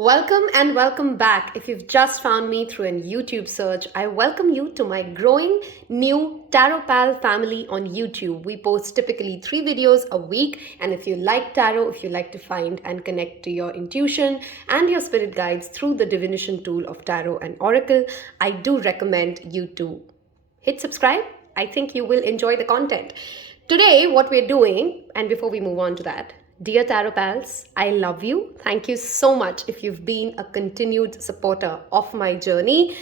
Welcome and welcome back. If you've just found me through a YouTube search, I welcome you to my growing new Taropal family on YouTube. We post typically 3 videos a week, and if you like tarot, if you like to find and connect to your intuition and your spirit guides through the divination tool of tarot and oracle, I do recommend you to hit subscribe. I think you will enjoy the content. Today, what we're doing, and before we move on to that, dear Tarot Pals, I love you. Thank you so much if you've been a continued supporter of my journey.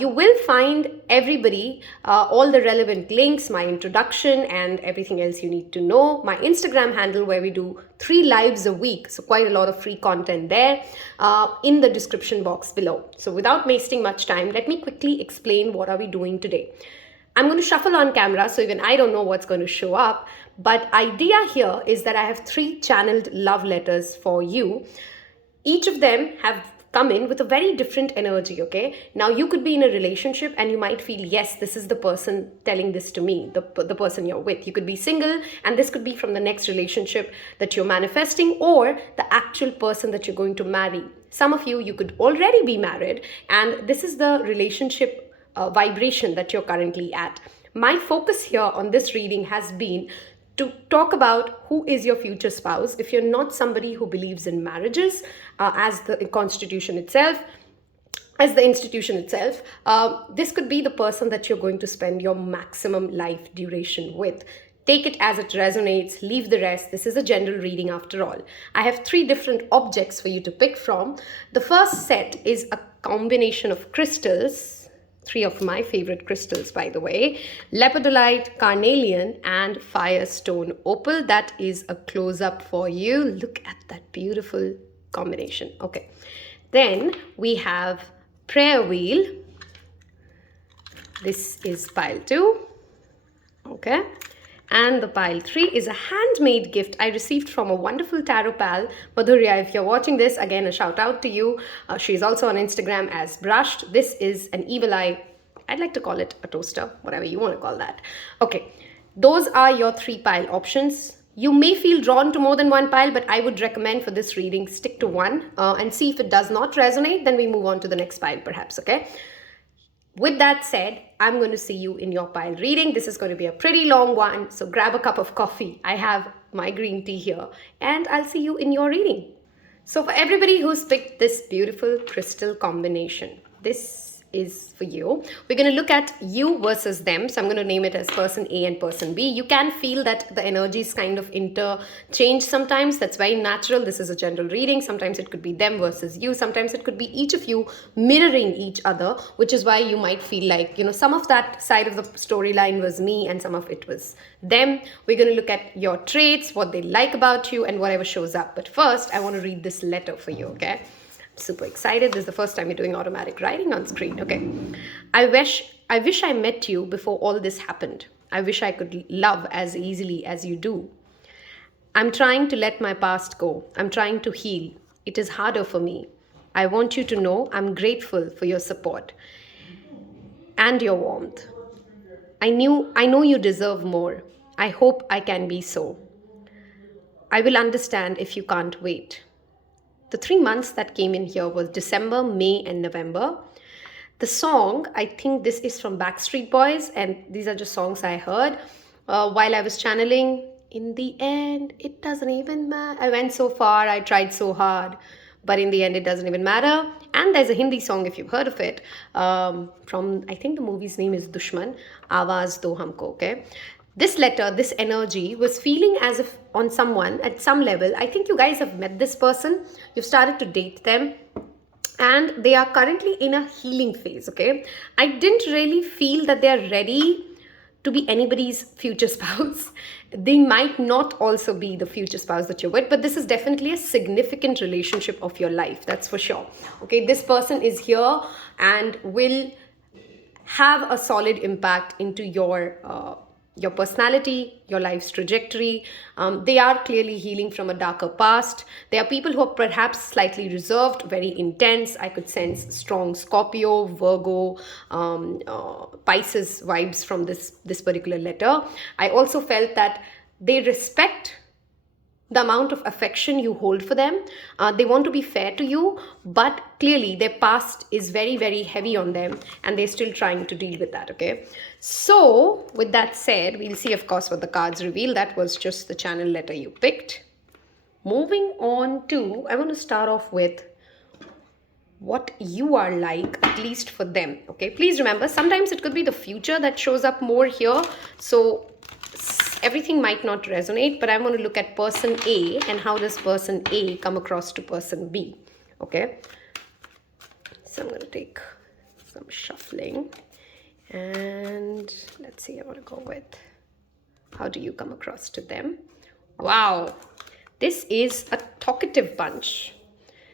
You will find everybody, all the relevant links, my introduction and everything else you need to know. My Instagram handle where we do 3 lives a week, so quite a lot of free content there, in the description box below. So without wasting much time, let me quickly explain what are we doing today. I'm going to shuffle on camera, so even I don't know what's going to show up. But idea here is that I have 3 channeled love letters for you. Each of them have come in with a very different energy, okay? Now, you could be in a relationship and you might feel, yes, this is the person telling this to me, the person you're with. You could be single and this could be from the next relationship that you're manifesting or the actual person that you're going to marry. Some of you could already be married and this is the relationship vibration that you're currently at. My focus here on this reading has been to talk about who is your future spouse. If you're not somebody who believes in marriages as the institution itself, this could be the person that you're going to spend your maximum life duration with. Take it as it resonates, leave the rest. This is a general reading after all. I have 3 different objects for you to pick from. The first set is a combination of crystals, 3 of my favorite crystals, by the way: Lepidolite, Carnelian, and Firestone Opal. That is a close-up for you. Look at that beautiful combination. Okay. Then we have Prayer Wheel. This is pile 2. Okay. And the pile 3 is a handmade gift I received from a wonderful tarot pal, Madhurya. If you're watching this, again, a shout out to you. She's also on Instagram as Brushed. This is an evil eye. I'd like to call it a toaster, whatever you want to call that. Okay, those are your 3 pile options. You may feel drawn to more than 1 pile, but I would recommend for this reading, stick to 1 and see if it does not resonate. Then we move on to the next pile perhaps, okay? With that said, I'm going to see you in your pile reading. This is going to be a pretty long one, so grab a cup of coffee. I have my green tea here, and I'll see you in your reading. So for everybody who's picked this beautiful crystal combination, this is for you. We're going to look at you versus them. So I'm going to name it as person A and person B. You can feel that the energies kind of interchange sometimes. That's very natural. This is a general reading. Sometimes it could be them versus you. Sometimes it could be each of you mirroring each other, which is why you might feel like, some of that side of the storyline was me and some of it was them. We're going to look at your traits, what they like about you, and whatever shows up. But first, I want to read this letter for you, okay? Super excited. This is the first time you're doing automatic writing on screen. Okay. I wish I met you before all this happened. I wish I could love as easily as you do. I'm trying to let my past go. I'm trying to heal. It is harder for me. I want you to know I'm grateful for your support and your warmth. I know you deserve more. I hope I can be so. I will understand if you can't wait. The 3 months that came in here was December, May, and November. The song, I think this is from Backstreet Boys, and these are just songs I heard while I was channeling. In the end, it doesn't even matter. I went so far, I tried so hard, but in the end, it doesn't even matter. And there's a Hindi song, if you've heard of it, from, I think the movie's name is Dushman, Awaaz Do Humko, okay? This letter, this energy was feeling as if on someone at some level, I think you guys have met this person, you've started to date them, and they are currently in a healing phase, okay? I didn't really feel that they are ready to be anybody's future spouse. They might not also be the future spouse that you're with, but this is definitely a significant relationship of your life, that's for sure. Okay, this person is here and will have a solid impact into your personality, your life's trajectory. They are clearly healing from a darker past. They are people who are perhaps slightly reserved, very intense. I could sense strong Scorpio, Virgo, Pisces vibes from this particular letter. I also felt that they respect the amount of affection you hold for them. They want to be fair to you, but clearly their past is very, very heavy on them and they're still trying to deal with that, okay? So with that said, we'll see, of course, what the cards reveal. That was just the channel letter you picked. Moving on to, I want to start off with what you are like, at least for them, okay? Please remember, sometimes it could be the future that shows up more here, so everything might not resonate, but I want to look at person A and how does person A come across to person B, okay? So I'm going to take some shuffling and let's see, I want to go with how do you come across to them. Wow, this is a talkative bunch.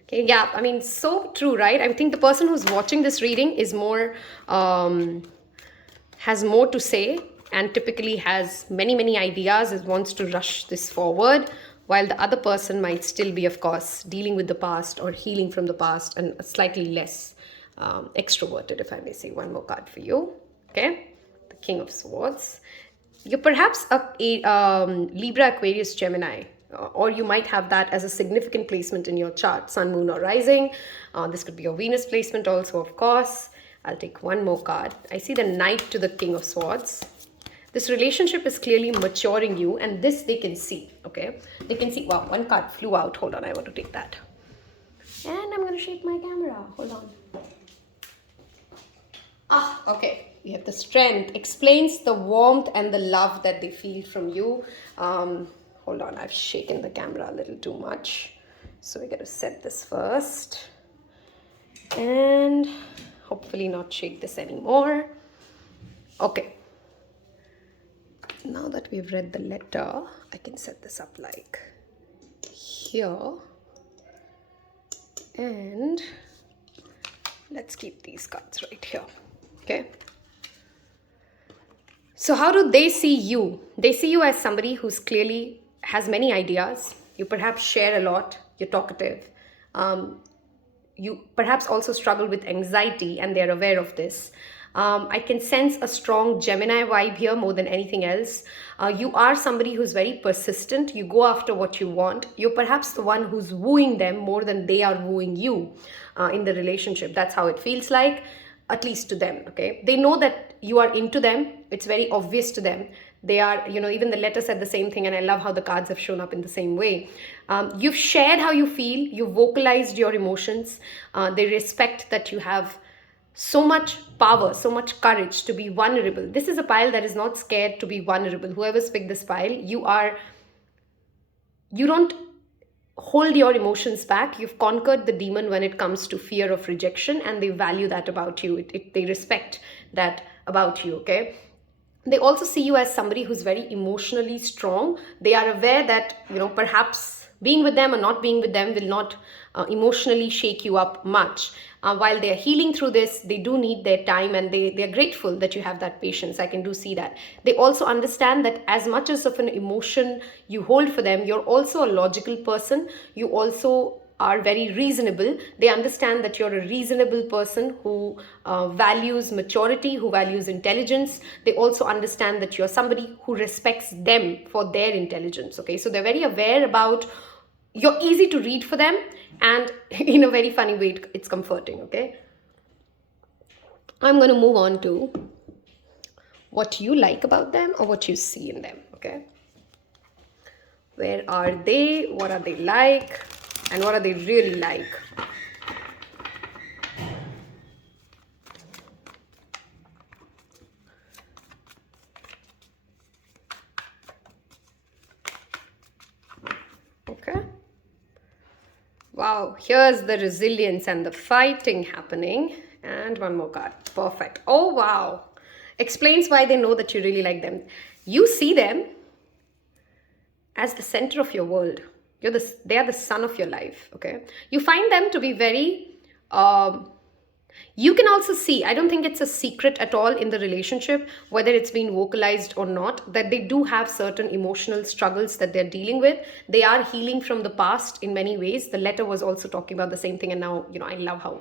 Okay, yeah, I mean, so true, right? I think the person who's watching this reading is more, has more to say and typically has many, many ideas and wants to rush this forward, while the other person might still be, of course, dealing with the past or healing from the past and slightly less extroverted, if I may say. One more card for you, okay? The King of Swords. You're perhaps a Libra, Aquarius, Gemini, or you might have that as a significant placement in your chart, Sun, Moon, or Rising. This could be your Venus placement also, of course. I'll take one more card. I see the Knight to the King of Swords. This relationship is clearly maturing you, and this they can see, okay? They can see, wow, one card flew out. Hold on, I want to take that. And I'm going to shake my camera. Hold on. Ah, okay. We have the Strength. Explains the warmth and the love that they feel from you. Hold on, I've shaken the camera a little too much. So we got to set this first. And hopefully not shake this anymore. Okay. Now that we've read the letter, I can set this up like here. And let's keep these cards right here. Okay. So how do they see you? They see you as somebody who's clearly has many ideas. You perhaps share a lot. You're talkative. You perhaps also struggle with anxiety and they're aware of this. I can sense a strong Gemini vibe here more than anything else. You are somebody who's very persistent. You go after what you want. You're perhaps the one who's wooing them more than they are wooing you in the relationship. That's how it feels like, at least to them, okay? They know that you are into them. It's very obvious to them. They are, you know, even the letter said the same thing, and I love how the cards have shown up in the same way. You've shared how you feel. You've vocalized your emotions. They respect that you have so much power, so much courage to be vulnerable. This is a pile that is not scared to be vulnerable. Whoever's picked this pile, you don't hold your emotions back. You've conquered the demon when it comes to fear of rejection, and they value that about you. They respect that about you, okay? They also see you as somebody who's very emotionally strong. They are aware that, you know, perhaps being with them or not being with them will not emotionally shake you up much. While they are healing through this, they do need their time, and they are grateful that you have that patience. I can do see that. They also understand that as much as of an emotion you hold for them, you're also a logical person. You also are very reasonable. They understand that you're a reasonable person who values maturity, who values intelligence. They also understand that you're somebody who respects them for their intelligence, okay? So they're very aware about, you're easy to read for them, and in a very funny way, it's comforting, okay? I'm going to move on to what you like about them or what you see in them, okay? Where are they? What are they like? And what are they really like? Okay. Wow, here's the resilience and the fighting happening. And one more card. Perfect. Oh, wow. Explains why they know that you really like them. You see them as the center of your world. They are the sun of your life, okay? You find them to be very, you can also see, I don't think it's a secret at all in the relationship, whether it's been vocalized or not, that they do have certain emotional struggles that they're dealing with. They are healing from the past in many ways. The letter was also talking about the same thing, and now, you know, I love how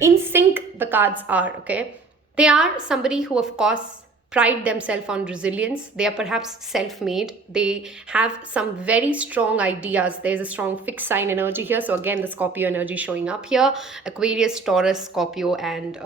in sync the cards are, okay? They are somebody who, of course, pride themselves on resilience. They are perhaps self-made. They have some very strong ideas. There's a strong fixed sign energy here. So again, the Scorpio energy showing up here. Aquarius, Taurus, Scorpio, and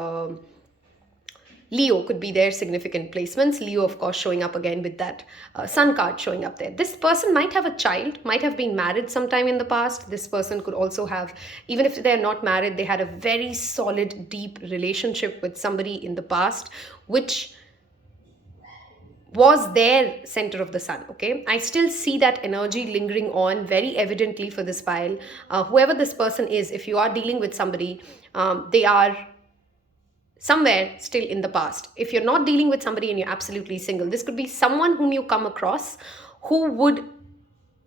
Leo could be their significant placements. Leo, of course, showing up again with that sun card showing up there. This person might have a child, might have been married sometime in the past. This person could also have, even if they're not married, they had a very solid, deep relationship with somebody in the past, which was their center of the sun. Okay, I still see that energy lingering on very evidently for this pile. Whoever this person is, if you are dealing with somebody, they are somewhere still in the past. If you're not dealing with somebody and you're absolutely single, this could be someone whom you come across who would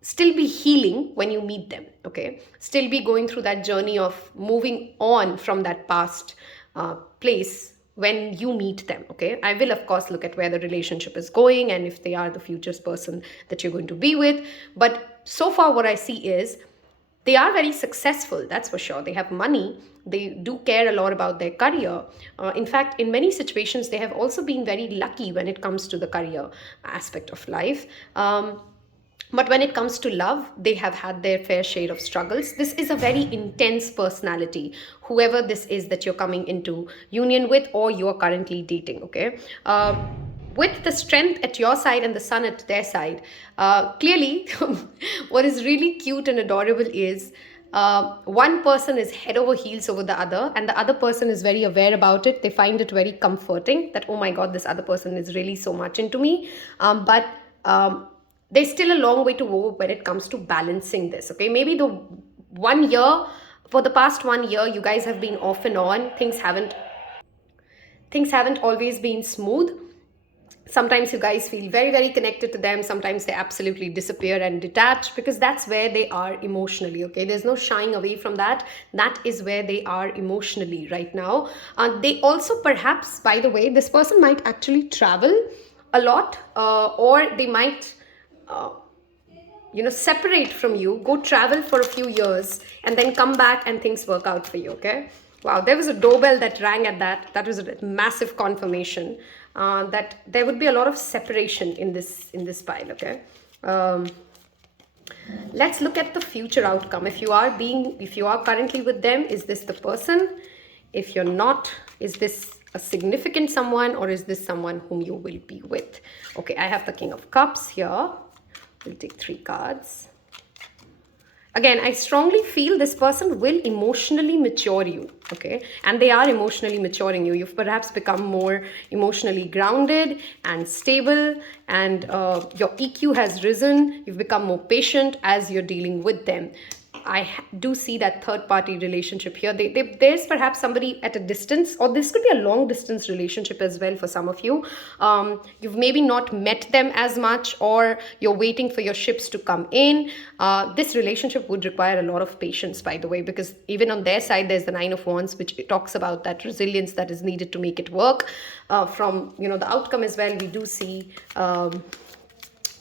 still be healing when you meet them. Okay, still be going through that journey of moving on from that past place when you meet them. Okay, I will of course look at where the relationship is going and if they are the future person that you're going to be with. But so far what I see is they are very successful, that's for sure. They have money. They do care a lot about their career. In fact, in many situations, they have also been very lucky when it comes to the career aspect of life. But when it comes to love, they have had their fair share of struggles. This is a very intense personality, whoever this is that you're coming into union with or you're currently dating, okay? With the strength at your side and the sun at their side, clearly what is really cute and adorable is one person is head over heels over the other, and the other person is very aware about it. They find it very comforting that, oh my God, this other person is really so much into me. But there's still a long way to go when it comes to balancing this. Okay, maybe the 1 year, for the past 1 year, you guys have been off and on. Things haven't always been smooth. Sometimes you guys feel very, very connected to them. Sometimes they absolutely disappear and detach because that's where they are emotionally, okay? There's no shying away from that. That is where they are emotionally right now. They also perhaps, by the way, this person might actually travel a lot or they might, separate from you, go travel for a few years and then come back and things work out for you, okay? Wow, there was a doorbell that rang at that. That was a massive confirmation that there would be a lot of separation in this pile, okay? Let's look at the future outcome. If you are currently with them, is this the person? If you're not, is this a significant someone or is this someone whom you will be with? Okay, I have the King of Cups here. We'll take 3 cards. Again, I strongly feel this person will emotionally mature you, okay? And they are emotionally maturing you. You've perhaps become more emotionally grounded and stable, and your EQ has risen. You've become more patient as you're dealing with them. I do see that third-party relationship here. There's perhaps somebody at a distance, or this could be a long-distance relationship as well for some of you. You've maybe not met them as much, or you're waiting for your ships to come in. This relationship would require a lot of patience, by the way, because even on their side, there's the 9 of Wands, which talks about that resilience that is needed to make it work. From the outcome as well, we do see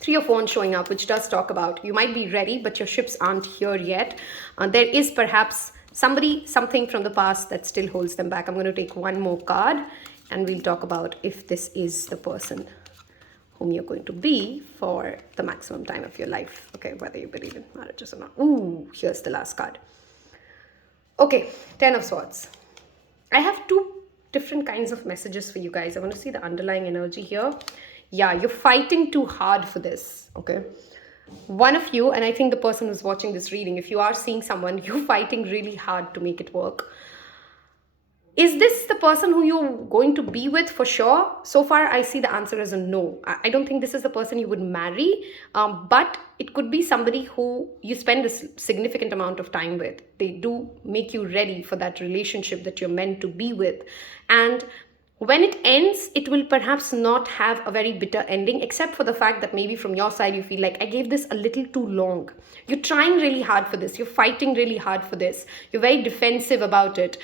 3 of Wands showing up, which does talk about you might be ready, but your ships aren't here yet. There is perhaps something from the past that still holds them back. I'm going to take one more card and we'll talk about if this is the person whom you're going to be for the maximum time of your life. Okay, whether you believe in marriages or not. Ooh, here's the last card. Okay, 10 of Swords. I have 2 different kinds of messages for you guys. I want to see the underlying energy here. Yeah, you're fighting too hard for this, okay? One of you, and I think the person who's watching this reading, if you are seeing someone, you're fighting really hard to make it work. Is this the person who you're going to be with for sure? So far, I see the answer as a no. I don't think this is the person you would marry, but it could be somebody who you spend a significant amount of time with. They do make you ready for that relationship that you're meant to be with. And when it ends, it will perhaps not have a very bitter ending, except for the fact that maybe from your side, you feel like I gave this a little too long. You're trying really hard for this. You're fighting really hard for this. You're very defensive about it.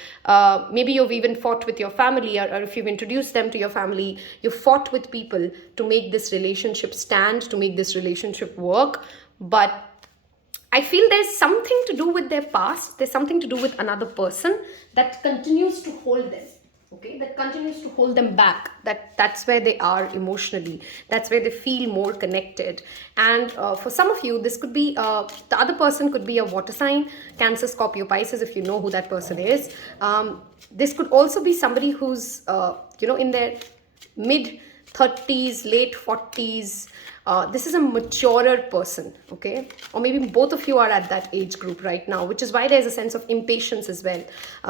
Maybe you've even fought with your family, or if you've introduced them to your family, you've fought with people to make this relationship stand, to make this relationship work. But I feel there's something to do with their past. There's something to do with another person that continues to hold them. okay, that continues to hold them back. That's where they are emotionally, that's where they feel more connected. And for some of you, this could be the other person could be a water sign, Cancer, Scorpio, Pisces, if you know who that person is. This could also be somebody who's in their mid 30s, late 40s. This is a maturer person, okay? Or maybe both of you are at that age group right now, which is why there's a sense of impatience as well,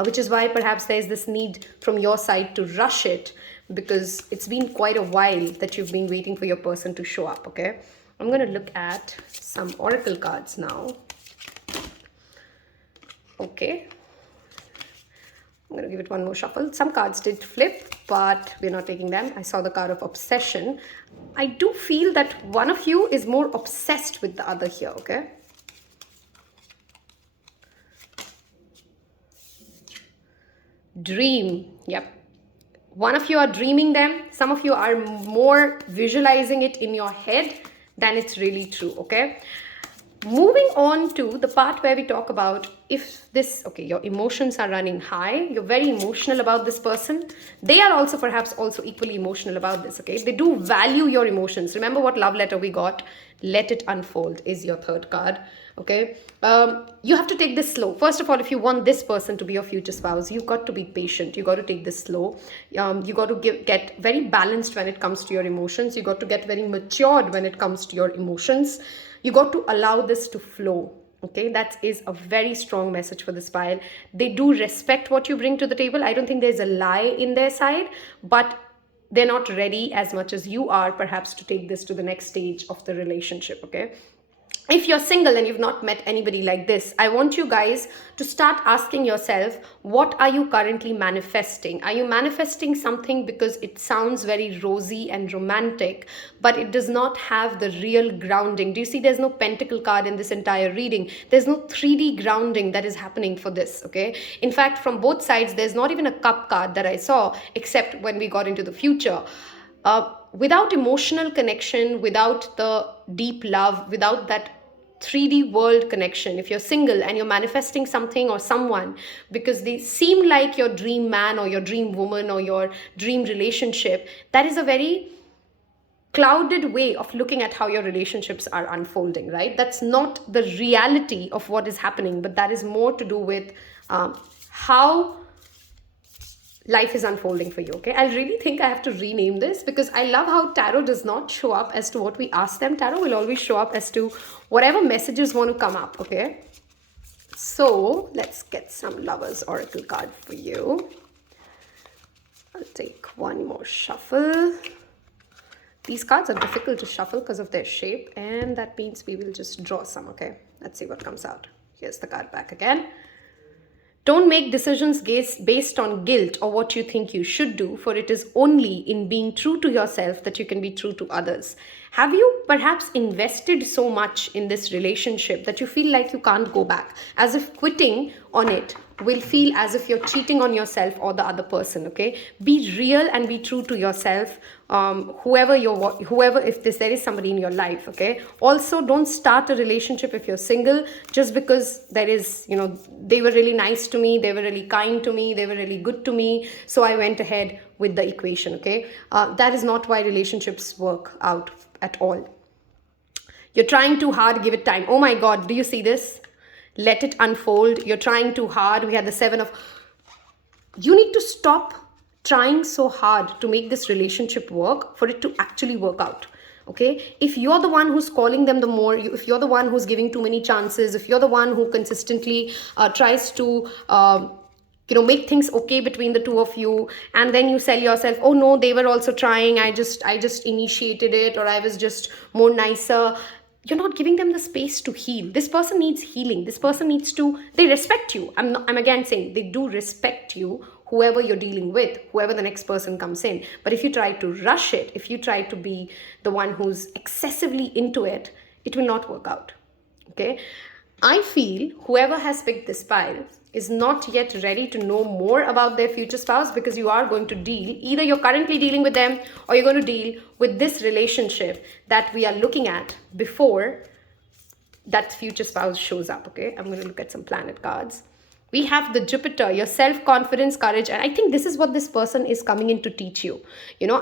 which is why perhaps there's this need from your side to rush it, because it's been quite a while that you've been waiting for your person to show up, okay? I'm going to look at some oracle cards now. Okay. I'm going to give it one more shuffle. Some cards did flip, but we're not taking them. I saw the card of obsession. I do feel that one of you is more obsessed with the other here, okay? Dream. Yep. One of you are dreaming them. Some of you are more visualizing it in your head than it's really true, okay? Moving on to the part where we talk about if this, okay, your emotions are running high, you're very emotional about this person. They are also perhaps also equally emotional about this, okay? They do value your emotions. Remember what love letter we got? Let it unfold is your third card, okay? You have to take this slow. First of all, if you want this person to be your future spouse, you've got to be patient. You got to take this slow. You got to get very balanced when it comes to your emotions. You got to get very matured when it comes to your emotions. You got to allow this to flow, okay? That is a very strong message for this pile. They do respect what you bring to the table. I don't think there's a lie in their side, but they're not ready as much as you are perhaps to take this to the next stage of the relationship, okay? If you're single and you've not met anybody like this, I want you guys to start asking yourself, what are you currently manifesting? Are you manifesting something because it sounds very rosy and romantic, but it does not have the real grounding? Do you see there's no pentacle card in this entire reading? There's no 3D grounding that is happening for this, okay? In fact, from both sides, there's not even a cup card that I saw, except when we got into the future. Without emotional connection, without the deep love, without that 3D world connection, if you're single and you're manifesting something or someone because they seem like your dream man or your dream woman or your dream relationship, that is a very clouded way of looking at how your relationships are unfolding, right? That's not the reality of what is happening, but that is more to do with how life is unfolding for you, okay? I really think I have to rename this because I love how tarot does not show up as to what we ask them. Tarot will always show up as to whatever messages want to come up, okay? So let's get some Lovers Oracle card for you. I'll take one more shuffle. These cards are difficult to shuffle because of their shape, and that means we will just draw some, okay? Let's see what comes out. Here's the card back again. Don't make decisions based on guilt or what you think you should do, for it is only in being true to yourself that you can be true to others. Have you perhaps invested so much in this relationship that you feel like you can't go back, as if quitting on it will feel as if you're cheating on yourself or the other person, okay? Be real and be true to yourself, whoever if there is somebody in your life, okay? Also, don't start a relationship if you're single just because there is, they were really nice to me, they were really kind to me, they were really good to me, so I went ahead with the equation, okay? That is not why relationships work out at all. You're trying too hard, give it time. Oh my God, do you see this? Let it unfold. You're trying too hard. We had the 7 of... You need to stop trying so hard to make this relationship work for it to actually work out. Okay? If you're the one who's calling them the more, if you're the one who's giving too many chances, if you're the one who consistently tries to... make things okay between the two of you, and then you sell yourself, oh no, they were also trying, I just initiated it, or I was just more nicer. You're not giving them the space to heal. This person needs healing. This person needs to, they respect you. I'm again saying they do respect you, whoever you're dealing with, whoever the next person comes in. But if you try to rush it, if you try to be the one who's excessively into it, it will not work out. Okay? I feel whoever has picked this pile is not yet ready to know more about their future spouse, because you are going to deal, either you're currently dealing with them or you're going to deal with this relationship that we are looking at before that future spouse shows up, okay? I'm going to look at some planet cards. We have the Jupiter, your self-confidence, courage. And I think this is what this person is coming in to teach you.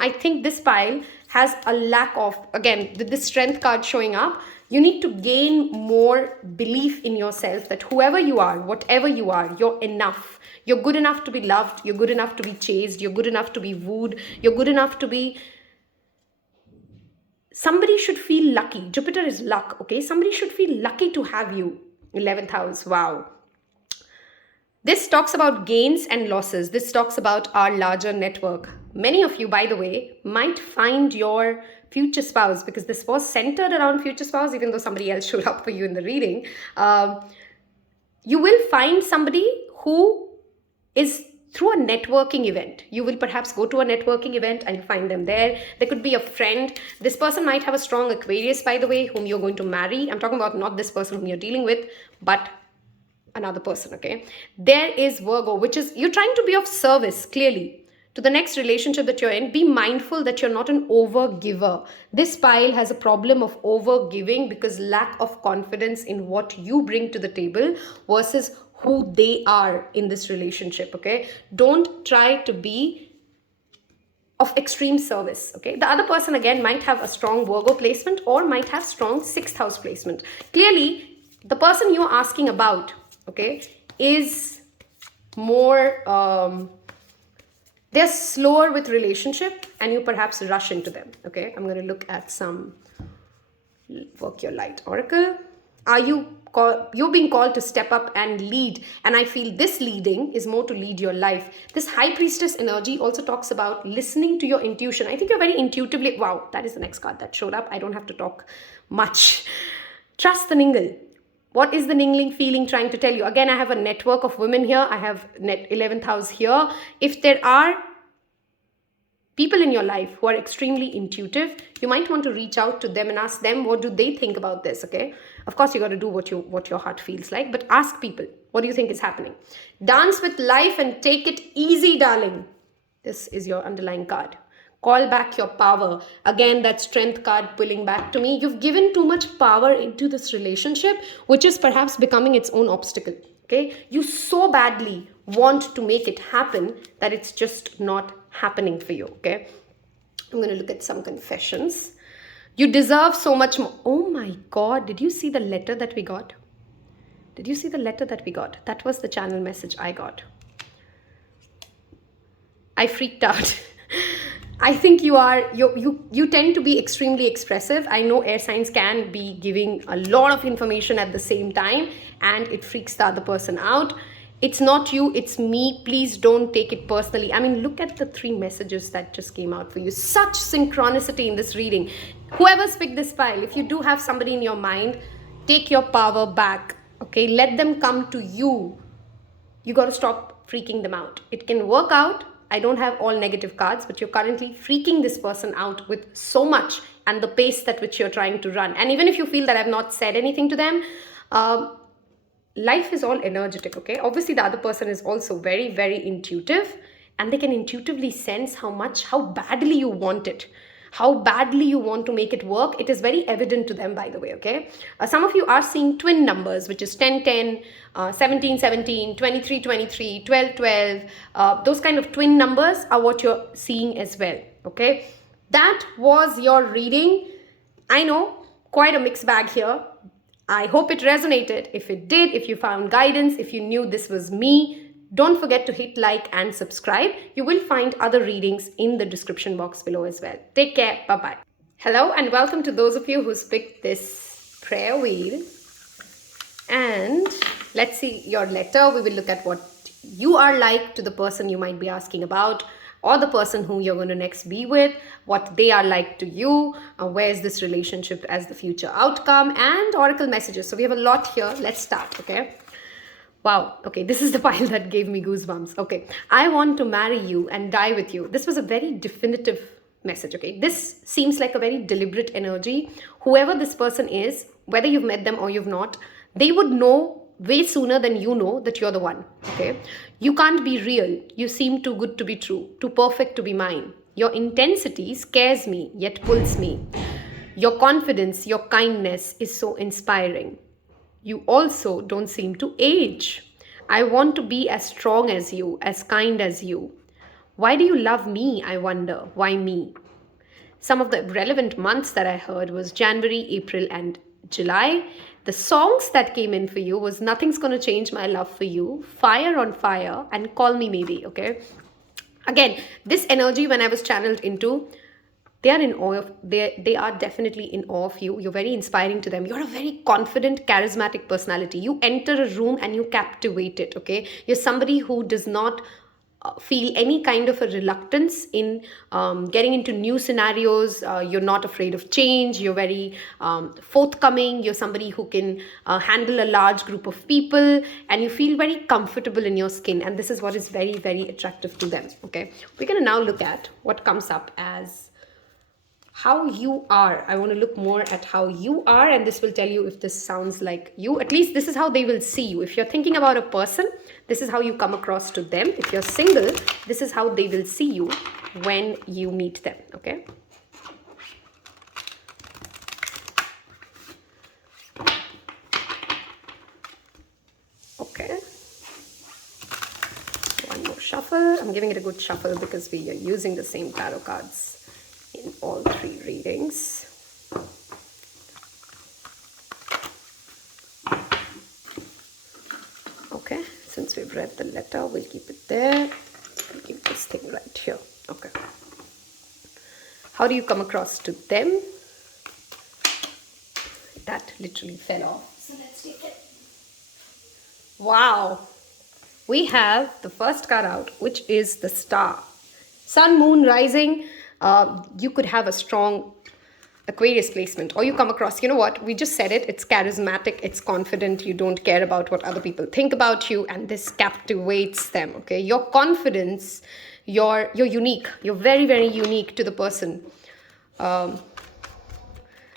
I think this pile has a lack of, again, this strength card showing up. You need to gain more belief in yourself that whoever you are, whatever you are, you're enough. You're good enough to be loved. You're good enough to be chased. You're good enough to be wooed. You're good enough to be... Somebody should feel lucky. Jupiter is luck, okay? Somebody should feel lucky to have you. 11th house, wow. This talks about gains and losses. This talks about our larger network. Many of you, by the way, might find your future spouse, because this was centered around future spouse, even though somebody else showed up for you in the reading. You will find somebody who is through a networking event. You will perhaps go to a networking event and you find them there. There could be a friend. This person might have a strong Aquarius, by the way, whom you're going to marry. I'm talking about not this person whom you're dealing with, but another person, okay? There is Virgo, which is you're trying to be of service, clearly, to the next relationship that you're in. Be mindful that you're not an over-giver. This pile has a problem of over-giving because lack of confidence in what you bring to the table versus who they are in this relationship, okay? Don't try to be of extreme service, okay? The other person, again, might have a strong Virgo placement or might have strong 6th house placement. Clearly, the person you're asking about, okay, is more, they're slower with relationship and you perhaps rush into them, okay? I'm going to look at some Work Your Light Oracle. You're being called to step up and lead. And I feel this leading is more to lead your life. This High Priestess energy also talks about listening to your intuition. I think you're very intuitively... Wow, that is the next card that showed up. I don't have to talk much. Trust the Ningle. What is the Ningling feeling trying to tell you? Again, I have a network of women here. I have 11th house here. If there are people in your life who are extremely intuitive, you might want to reach out to them and ask them, what do they think about this, okay? Of course, you got to do what your heart feels like, but ask people, what do you think is happening? Dance with life and take it easy, darling. This is your underlying card. Call back your power. Again, that strength card pulling back to me. You've given too much power into this relationship, which is perhaps becoming its own obstacle, okay? You so badly want to make it happen that it's just not happening for you, okay? I'm going to look at some confessions. You deserve so much more. Oh my God, did you see the letter that we got? Did you see the letter that we got? That was the channel message I got. I freaked out. I think you tend to be extremely expressive. I know air signs can be giving a lot of information at the same time and it freaks the other person out. It's not you, it's me. Please don't take it personally. I mean, look at the 3 messages that just came out for you. Such synchronicity in this reading. Whoever's picked this pile, if you do have somebody in your mind, take your power back, okay? Let them come to you. You got to stop freaking them out. It can work out. I don't have all negative cards, but you're currently freaking this person out with so much and the pace at which you're trying to run. And even if you feel that I've not said anything to them, life is all energetic, okay? Obviously, the other person is also very, very intuitive and they can intuitively sense how badly you want it, how badly you want to make it work. It is very evident to them, by the way, okay? Some of you are seeing twin numbers, which is 10-10, 17-17, 23-23, 12-12. Those kind of twin numbers are what you're seeing as well, okay? That was your reading. I know, quite a mixed bag here. I hope it resonated. If it did, if you found guidance, if you knew this was me, don't forget to hit like and subscribe. You will find other readings in the description box below as well. Take care. Bye-bye. Hello and welcome to those of you who's picked this prayer wheel. And let's see your letter. We will look at what you are like to the person you might be asking about, or the person who you're going to next be with, what they are like to you, where's this relationship as the future outcome, and oracle messages. So we have a lot here. Let's start, okay? Wow, okay, this is the pile that gave me goosebumps. Okay, I want to marry you and die with you. This was a very definitive message, okay? This seems like a very deliberate energy. Whoever this person is, whether you've met them or you've not, they would know way sooner than you know that you're the one, okay? You can't be real. You seem too good to be true, too perfect to be mine. Your intensity scares me, yet pulls me. Your confidence, your kindness is so inspiring. You also don't seem to age. I want to be as strong as you, as kind as you. Why do you love me? I wonder. Why me? Some of the relevant months that I heard was January, April, and July. The songs that came in for you was Nothing's Gonna Change My Love for You, Fire on Fire, and Call Me Maybe, okay? Again, this energy when I was channeled into, they are in awe of, they are definitely in awe of you. You're very inspiring to them. You're a very confident, charismatic personality. You enter a room and you captivate it, okay? You're somebody who does not feel any kind of a reluctance in getting into new scenarios. You're not afraid of change. You're very forthcoming. You're somebody who can handle a large group of people, and you feel very comfortable in your skin. And this is what is very, very attractive to them. Okay, we're going to now look at what comes up as how you are. I want to look more at how you are, and this will tell you if this sounds like you. At least this is how they will see you. If you're thinking about a person, this is how you come across to them. If you're single, this is how they will see you when you meet them, okay? Okay. One more shuffle. I'm giving it a good shuffle because we are using the same tarot cards in all three readings. Okay, since we've read the letter, we'll keep it there. We'll keep this thing right here. Okay. How do you come across to them? That literally fell off. So let's take it. Wow. We have the first card out, which is the Star. Sun, Moon, Rising. You could have a strong Aquarius placement, or you come across, you know what, we just said it, it's charismatic, it's confident, you don't care about what other people think about you, and this captivates them, okay? Your confidence, you're unique, you're very, very unique to the person. I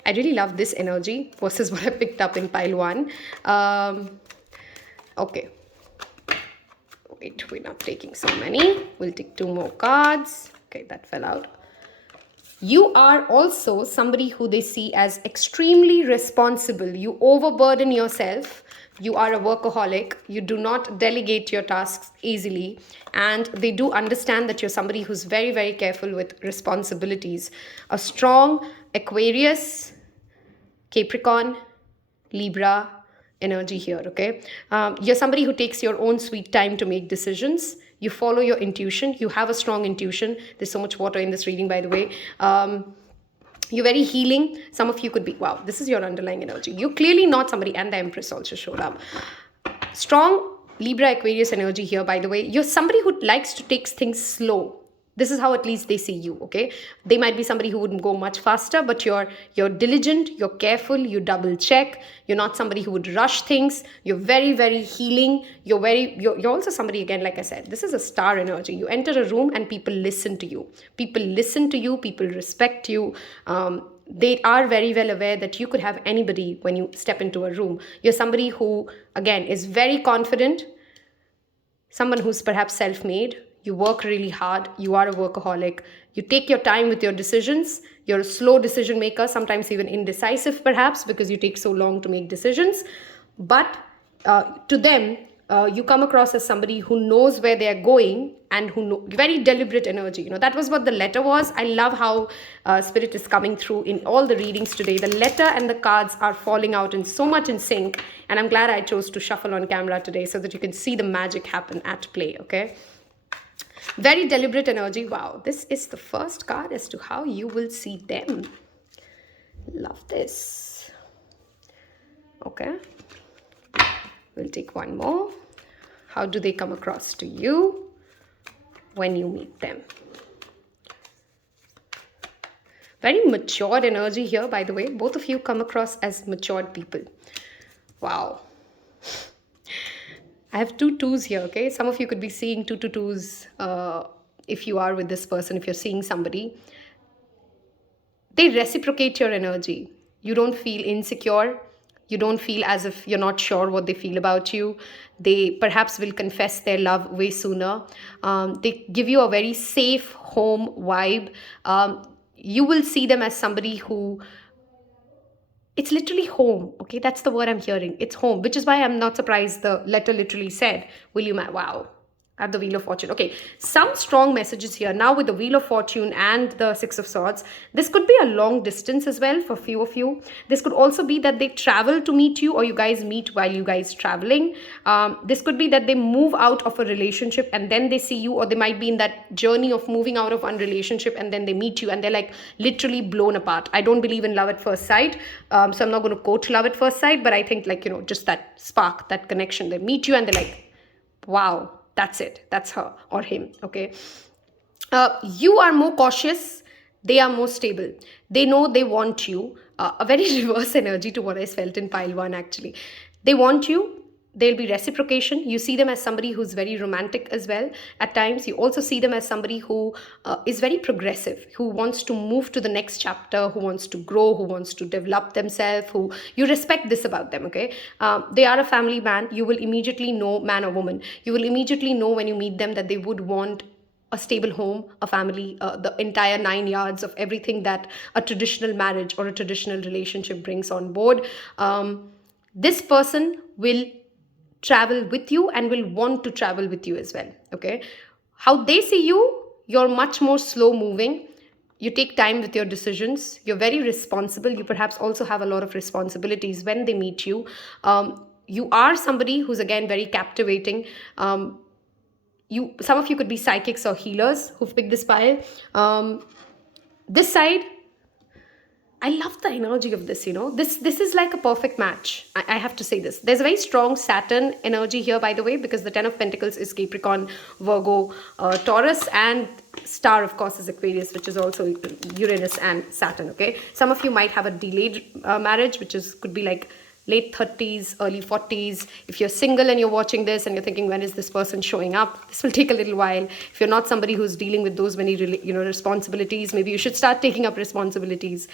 really love this energy versus what I picked up in pile 1. Okay. Wait, we're not taking so many. We'll take 2 more cards. Okay, that fell out. You are also somebody who they see as extremely responsible. You overburden yourself. You are a workaholic. You do not delegate your tasks easily. And they do understand that you're somebody who's very, very careful with responsibilities. A strong Aquarius, Capricorn, Libra energy here, okay? You're somebody who takes your own sweet time to make decisions. You follow your intuition. You have a strong intuition. There's so much water in this reading, by the way. You're very healing. Some of you could be, wow, this is your underlying energy. You're clearly not somebody, and the Empress also showed up. Strong Libra Aquarius energy here, by the way. You're somebody who likes to take things slow. This is how at least they see you, okay? They might be somebody who wouldn't go much faster, but you're diligent, you're careful, you double check. You're not somebody who would rush things. You're very, very healing. You're also somebody, again, like I said, this is a Star energy. You enter a room and people listen to you. People listen to you, people respect you. They are very well aware that you could have anybody when you step into a room. You're somebody who, again, is very confident, someone who's perhaps self-made. You work really hard. You are a workaholic. You take your time with your decisions. You're a slow decision maker, sometimes even indecisive perhaps because you take so long to make decisions. But to them, you come across as somebody who knows where they're going and who very deliberate energy. You know, that was what the letter was. I love how Spirit is coming through in all the readings today. The letter and the cards are falling out in so much in sync. And I'm glad I chose to shuffle on camera today so that you can see the magic happen at play, okay? Very deliberate energy. Wow, this is the first card as to how you will see them. Love this. Okay. We'll take one more. How do they come across to you when you meet them? Very matured energy here, by the way. Both of you come across as matured people. Wow. I have 2 twos here, okay? Some of you could be seeing 2 twos if you are with this person, if you're seeing somebody. They reciprocate your energy. You don't feel insecure. You don't feel as if you're not sure what they feel about you. They perhaps will confess their love way sooner. They give you a very safe home vibe. You will see them as somebody who It's literally home. Okay, that's the word I'm hearing. It's home, which is why I'm not surprised the letter literally said, will you marry? Wow. At the Wheel of Fortune. Okay, some strong messages here. Now with the Wheel of Fortune and the Six of Swords, this could be a long distance as well for few of you. This could also be that they travel to meet you, or you guys meet while you guys traveling. This could be that they move out of a relationship and then they see you, or they might be in that journey of moving out of one relationship and then they meet you and they're like literally blown apart. I don't believe in love at first sight, so I'm not going to quote love at first sight, but I think, like, you know, just that spark, that connection. They meet you and they're like, wow, that's it, that's her or him. Okay, you are more cautious, they are more stable. They know they want you. A very reverse energy to what I felt in pile 1 actually. They want you. There'll be reciprocation. You see them as somebody who's very romantic as well at times. You also see them as somebody who is very progressive, who wants to move to the next chapter, who wants to grow, who wants to develop themselves, who you respect this about them. Okay, they are a family man. You will immediately know, man or woman, you will immediately know when you meet them that they would want a stable home, a family, the entire 9 yards of everything that a traditional marriage or a traditional relationship brings on board. This person will travel with you and will want to travel with you as well. Okay, how they see you, you're much more slow moving. You take time with your decisions. You're very responsible. You perhaps also have a lot of responsibilities when they meet you. You are somebody who's again very captivating. Some of you could be psychics or healers who've picked this pile. This side, I love the energy of this, you know. This is like a perfect match. I have to say this. There's a very strong Saturn energy here, by the way, because the Ten of Pentacles is Capricorn, Virgo, Taurus, and star, of course, is Aquarius, which is also Uranus and Saturn, okay? Some of you might have a delayed marriage, which could be like late 30s, early 40s. If you're single and you're watching this and you're thinking, when is this person showing up? This will take a little while. If you're not somebody who's dealing with those many, responsibilities, maybe you should start taking up responsibilities.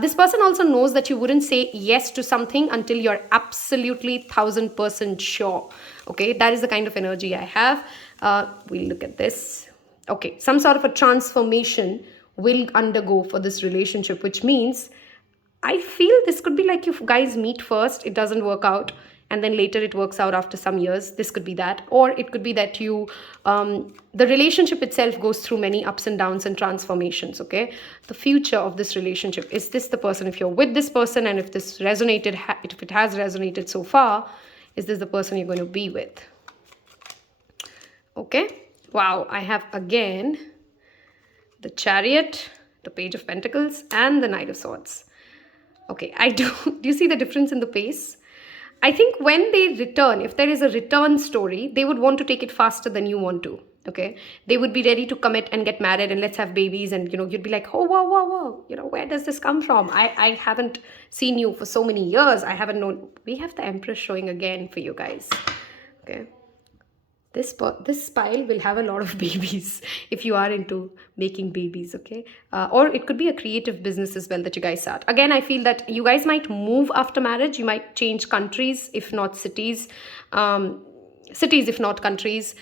This person also knows that you wouldn't say yes to something until you're absolutely 1000% sure. Okay, that is the kind of energy I have. We'll look at this. Okay, some sort of a transformation will undergo for this relationship, which means I feel this could be like you guys meet first, it doesn't work out, and then later it works out after some years. This could be that. Or it could be that you, the relationship itself goes through many ups and downs and transformations, okay? The future of this relationship. Is this the person? If you're with this person and if this resonated, if it has resonated so far, is this the person you're going to be with? Okay. Wow. I have again the Chariot, the Page of Pentacles, and the Knight of Swords. Okay, do you see the difference in the pace? I think when they return, if there is a return story, they would want to take it faster than you want to. Okay, they would be ready to commit and get married and let's have babies, and you'd be like, oh, whoa, where does this come from? I haven't seen you for so many years. I haven't known. We have the Empress showing again for you guys. Okay. This pile will have a lot of babies if you are into making babies, okay? Or it could be a creative business as well that you guys start. Again, I feel that you guys might move after marriage. You might change countries, if not cities. Cities, if not countries.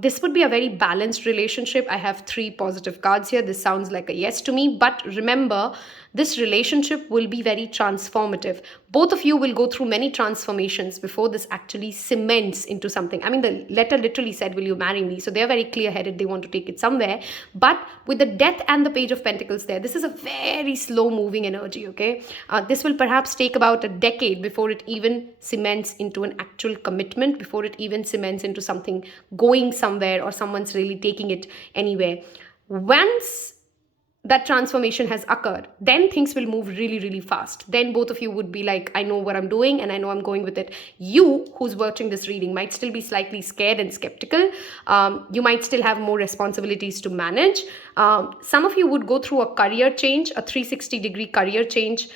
This would be a very balanced relationship. I have 3 positive cards here. This sounds like a yes to me. But remember, this relationship will be very transformative. Both of you will go through many transformations before this actually cements into something. I mean, the letter literally said, will you marry me? So they're very clear-headed. They want to take it somewhere. But with the Death and the Page of Pentacles there, this is a very slow-moving energy, okay? This will perhaps take about a decade before it even cements into an actual commitment, before it even cements into something going somewhere or someone's really taking it anywhere. Once that transformation has occurred, then things will move really, really fast. Then both of you would be like, I know what I'm doing and I know I'm going with it. You, who's watching this reading, might still be slightly scared and skeptical. You might still have more responsibilities to manage. Some of you would go through a career change, a 360-degree career change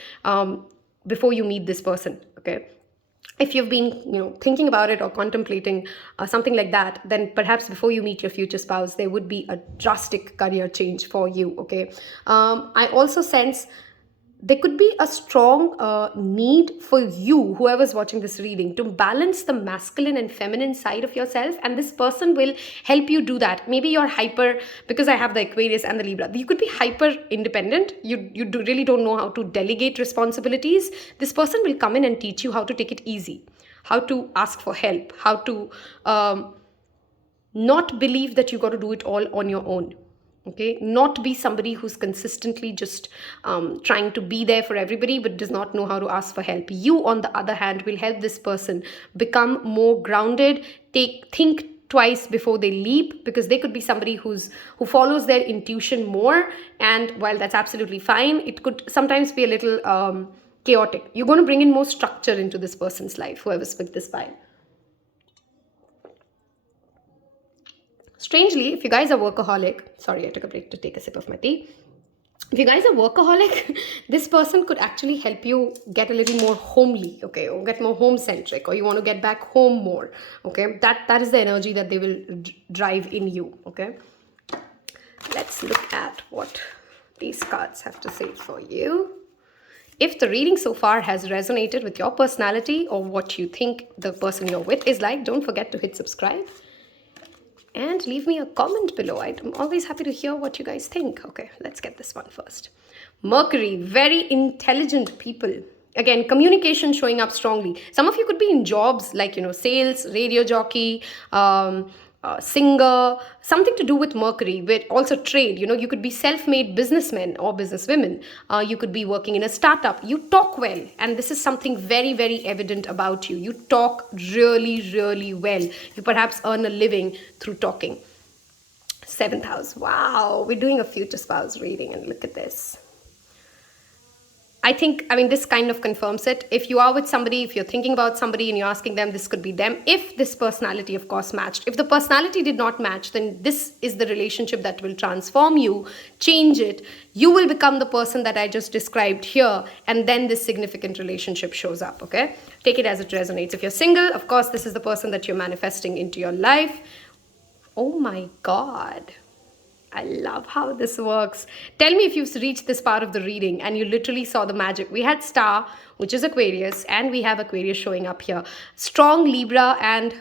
before you meet this person, okay? If you've been, thinking about it or contemplating something like that, then perhaps before you meet your future spouse, there would be a drastic career change for you, okay? I also sense there could be a strong need for you, whoever's watching this reading, to balance the masculine and feminine side of yourself, and this person will help you do that. Maybe you're hyper, because I have the Aquarius and the Libra. You could be hyper independent. Really don't know how to delegate responsibilities. This person will come in and teach you how to take it easy, how to ask for help, how to not believe that you got to do it all on your own. Okay, not be somebody who's consistently just trying to be there for everybody but does not know how to ask for help. You, on the other hand, will help this person become more grounded, think twice before they leap, because they could be somebody who follows their intuition more. And while that's absolutely fine, it could sometimes be a little chaotic. You're going to bring in more structure into this person's life, whoever's picked this pile. Strangely, if you guys are workaholic, sorry, I took a break to take a sip of my tea. If you guys are workaholic, this person could actually help you get a little more homely, okay, or get more home-centric, or you want to get back home more, okay? That is the energy that they will drive in you, okay? Let's look at what these cards have to say for you. If the reading so far has resonated with your personality or what you think the person you're with is like, don't forget to hit subscribe. And leave me a comment below. I'm always happy to hear what you guys think. Okay, let's get this one first. Mercury, very intelligent people. Again, communication showing up strongly. Some of you could be in jobs like, sales, radio jockey, singer, something to do with Mercury, with also trade. You could be self-made businessmen or businesswomen. You could be working in a startup. You talk well, and this is something very, very evident about you. You talk really, really well. You perhaps earn a living through talking. 7th house. Wow, we're doing a future spouse reading, and look at this. I mean, this kind of confirms it. If you are with somebody, if you're thinking about somebody and you're asking them, this could be them. If this personality, of course, matched. If the personality did not match, then this is the relationship that will transform you, change it. You will become the person that I just described here, and then this significant relationship shows up, okay? Take it as it resonates. If you're single, of course, this is the person that you're manifesting into your life. Oh my God. I love how this works. Tell me if you've reached this part of the reading and you literally saw the magic. We had Star, which is Aquarius, and we have Aquarius showing up here. Strong Libra and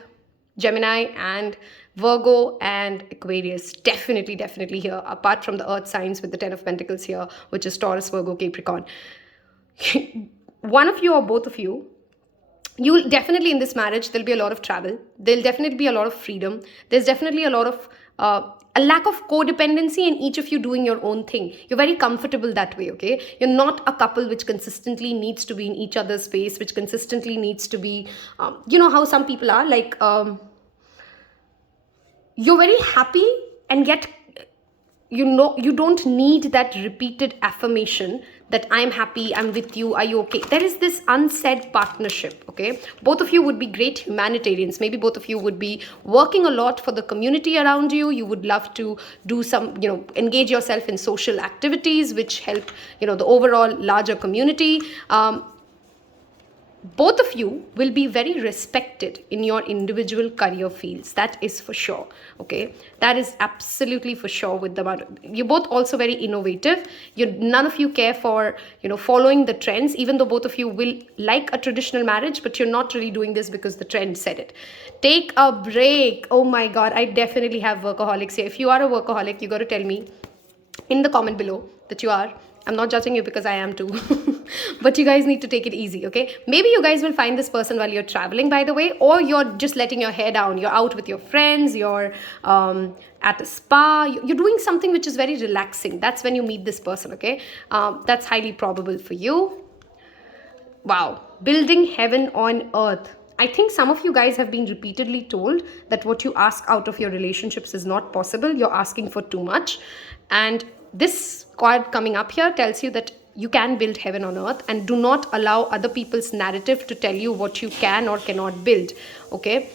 Gemini and Virgo and Aquarius. Definitely, definitely here. Apart from the Earth signs with the 10 of Pentacles here, which is Taurus, Virgo, Capricorn. One of you or both of you, you'll definitely, in this marriage, there'll be a lot of travel. There'll definitely be a lot of freedom. There's definitely a lot of a lack of codependency in each of you doing your own thing. You're very comfortable that way, okay? You're not a couple which consistently needs to be in each other's space, which consistently needs to be, you know how some people are, like, you're very happy and yet, you don't need that repeated affirmation that I'm happy, I'm with you, are you okay? There is this unsaid partnership, okay? Both of you would be great humanitarians. Maybe both of you would be working a lot for the community around you. You would love to do some, engage yourself in social activities which help, the overall larger community. Both of you will be very respected in your individual career fields. That is for sure, okay? That is absolutely for sure with the, you're both also very innovative. None of you care for, following the trends, even though both of you will like a traditional marriage, but you're not really doing this because the trend said it. Take a break. Oh my God, I definitely have workaholics here. If you are a workaholic, you got to tell me in the comment below that you are. I'm not judging you because I am too. But you guys need to take it easy, okay? Maybe you guys will find this person while you're traveling, by the way, or you're just letting your hair down. You're out with your friends, you're at a spa, you're doing something which is very relaxing. That's when you meet this person, okay? That's highly probable for you. Wow. Building heaven on earth. I think some of you guys have been repeatedly told that what you ask out of your relationships is not possible. You're asking for too much. And this card coming up here tells you that you can build heaven on earth, and do not allow other people's narrative to tell you what you can or cannot build, okay?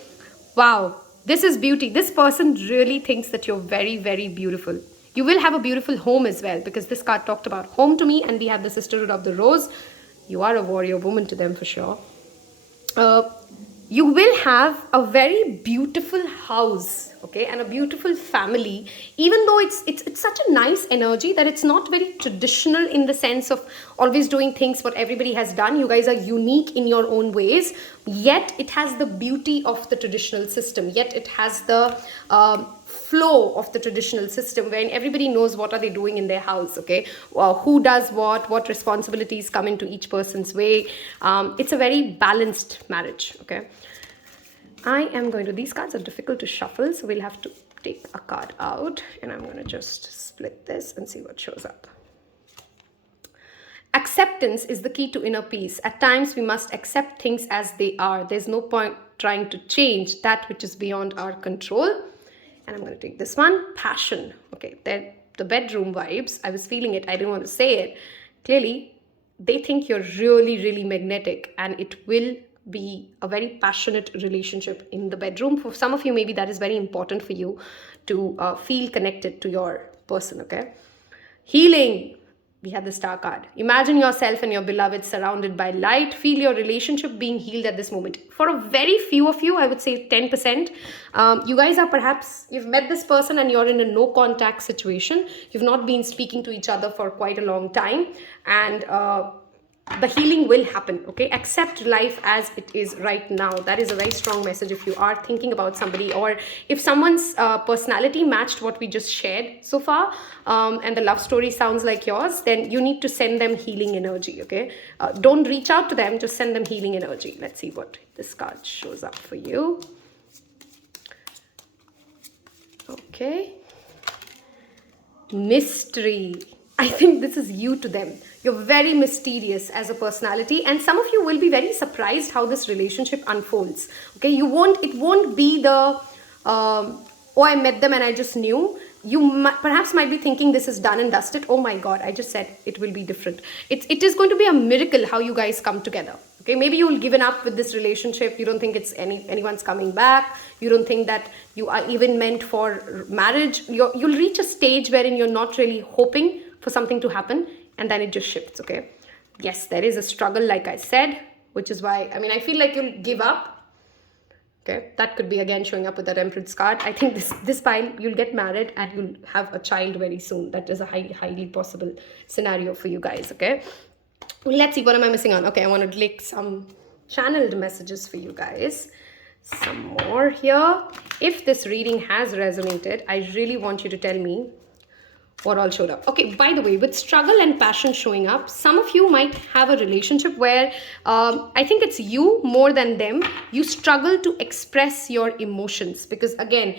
Wow, this is beauty. This person really thinks that you're very, very beautiful. You will have a beautiful home as well, because this card talked about home to me, and we have the Sisterhood of the Rose. You are a warrior woman to them for sure. You will have a very beautiful house, okay, and a beautiful family, even though it's such a nice energy that it's not very traditional in the sense of always doing things what everybody has done. You guys are unique in your own ways, yet it has the beauty of the traditional system, yet it has the flow of the traditional system wherein everybody knows what are they doing in their house, okay, who does what responsibilities come into each person's way. It's a very balanced marriage, okay. I am going to, these cards are difficult to shuffle, so we'll have to take a card out, and I'm going to just split this and see what shows up. Acceptance is the key to inner peace. At times we must accept things as they are. There's no point trying to change that which is beyond our control. And I'm going to take this one, passion. Okay, the bedroom vibes, I was feeling it, I didn't want to say it. Clearly, they think you're really, really magnetic, and it will be a very passionate relationship in the bedroom. For some of you, maybe that is very important for you to feel connected to your person, okay? Healing. We have the star card. Imagine yourself and your beloved surrounded by light. Feel your relationship being healed at this moment. For a very few of you, I would say 10%, you guys are perhaps, you've met this person and you're in a no contact situation. You've not been speaking to each other for quite a long time, and the healing will happen, okay? Accept life as it is right now. That is a very strong message if you are thinking about somebody, or if someone's personality matched what we just shared so far, and the love story sounds like yours, then you need to send them healing energy, okay? Don't reach out to them, just send them healing energy. Let's see what this card shows up for you. Okay. Mystery. I think this is you to them. You're very mysterious as a personality, and some of you will be very surprised how this relationship unfolds. Okay, it won't be the, oh, I met them and I just knew. You perhaps might be thinking this is done and dusted. Oh my God, I just said it will be different. It is going to be a miracle how you guys come together. Okay, maybe you'll given up with this relationship. You don't think it's anyone's coming back. You don't think that you are even meant for marriage. You'll reach a stage wherein you're not really hoping for something to happen, and then it just shifts, okay? Yes, there is a struggle, like I said, which is why, I mean, I feel like you'll give up, okay? That could be, again, showing up with that Empress card. I think this pile, you'll get married and you'll have a child very soon. That is a highly possible scenario for you guys, okay? Let's see, what am I missing on? Okay, I want to link some channeled messages for you guys. Some more here. If this reading has resonated, I really want you to tell me what all showed up. Okay, by the way, with struggle and passion showing up, some of you might have a relationship where I think it's you more than them. You struggle to express your emotions because, again,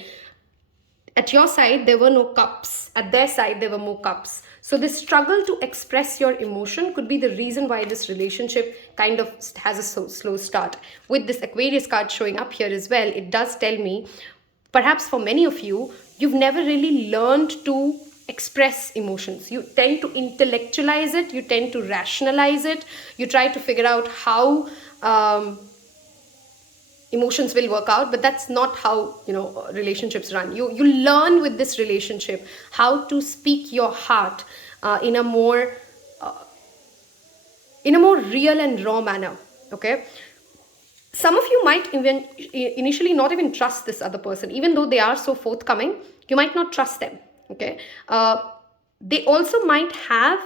at your side, there were no cups. At their side, there were more cups. So this struggle to express your emotion could be the reason why this relationship kind of has a slow start. With this Aquarius card showing up here as well, it does tell me, perhaps for many of you, you've never really learned to express emotions. You tend to intellectualize it, you tend to rationalize it, you try to figure out how emotions will work out, but that's not how, relationships run. You learn with this relationship how to speak your heart in a more real and raw manner, okay? Some of you might even initially not even trust this other person, even though they are so forthcoming. You might not trust them. Okay, they also might have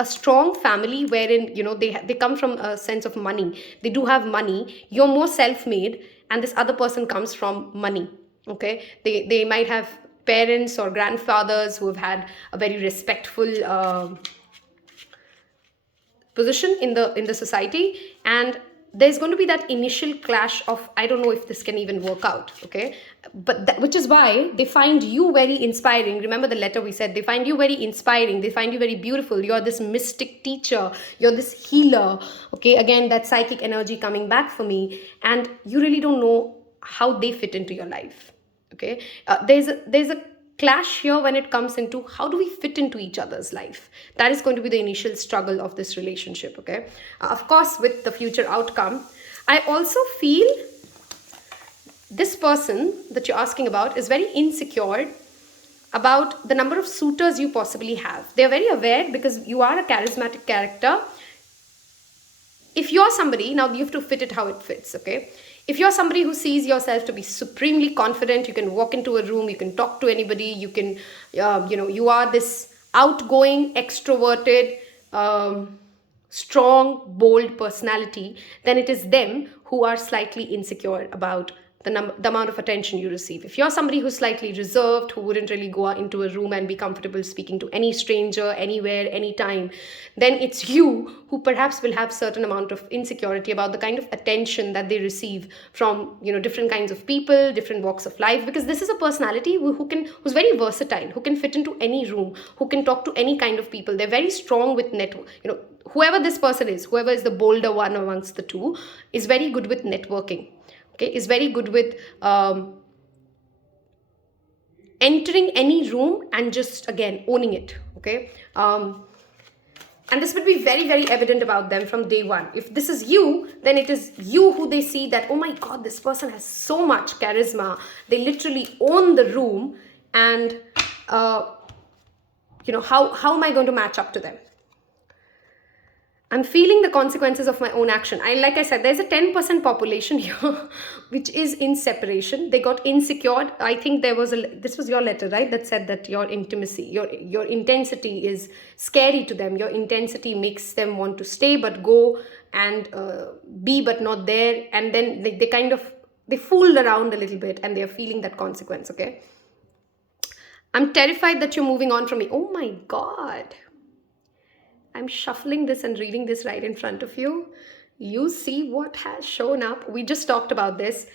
a strong family wherein they come from a sense of money. They do have money. You're more self-made, and this other person comes from money. Okay, they might have parents or grandfathers who have had a very respectful position in the society, and there's going to be that initial clash of, I don't know if this can even work out, okay? But which is why they find you very inspiring. Remember the letter we said, they find you very inspiring. They find you very beautiful. You're this mystic teacher. You're this healer, okay? Again, that psychic energy coming back for me. And you really don't know how they fit into your life, okay? There's a clash here when it comes into how do we fit into each other's life. That is going to be the initial struggle of this relationship, okay? Of course, with the future outcome, I also feel this person that you're asking about is very insecure about the number of suitors you possibly have. They're very aware because you are a charismatic character. If you're somebody, now you have to fit it how it fits, okay? If you're somebody who sees yourself to be supremely confident, you can walk into a room, you can talk to anybody, you can, you are this outgoing, extroverted, strong, bold personality, then it is them who are slightly insecure about the amount of attention you receive. If you're somebody who's slightly reserved, who wouldn't really go into a room and be comfortable speaking to any stranger, anywhere, anytime, then it's you who perhaps will have certain amount of insecurity about the kind of attention that they receive from, different kinds of people, different walks of life, because this is a personality who's very versatile, who can fit into any room, who can talk to any kind of people. They're very strong with network. Whoever this person is, whoever is the bolder one amongst the two, is very good with networking. Okay, is very good with entering any room and just, again, owning it. Okay, and this would be very, very evident about them from day one. If this is you, then it is you who they see that, oh my God, this person has so much charisma. They literally own the room, and how am I going to match up to them? I'm feeling the consequences of my own action. Like I said, there's a 10% population here which is in separation. They got insecure. I think this was your letter, right? That said that your intimacy, your intensity is scary to them. Your intensity makes them want to stay but go, and be but not there. And then they fooled around a little bit, and they're feeling that consequence, okay? I'm terrified that you're moving on from me. Oh my God. I'm shuffling this and reading this right in front of you. You see what has shown up. We just talked about this.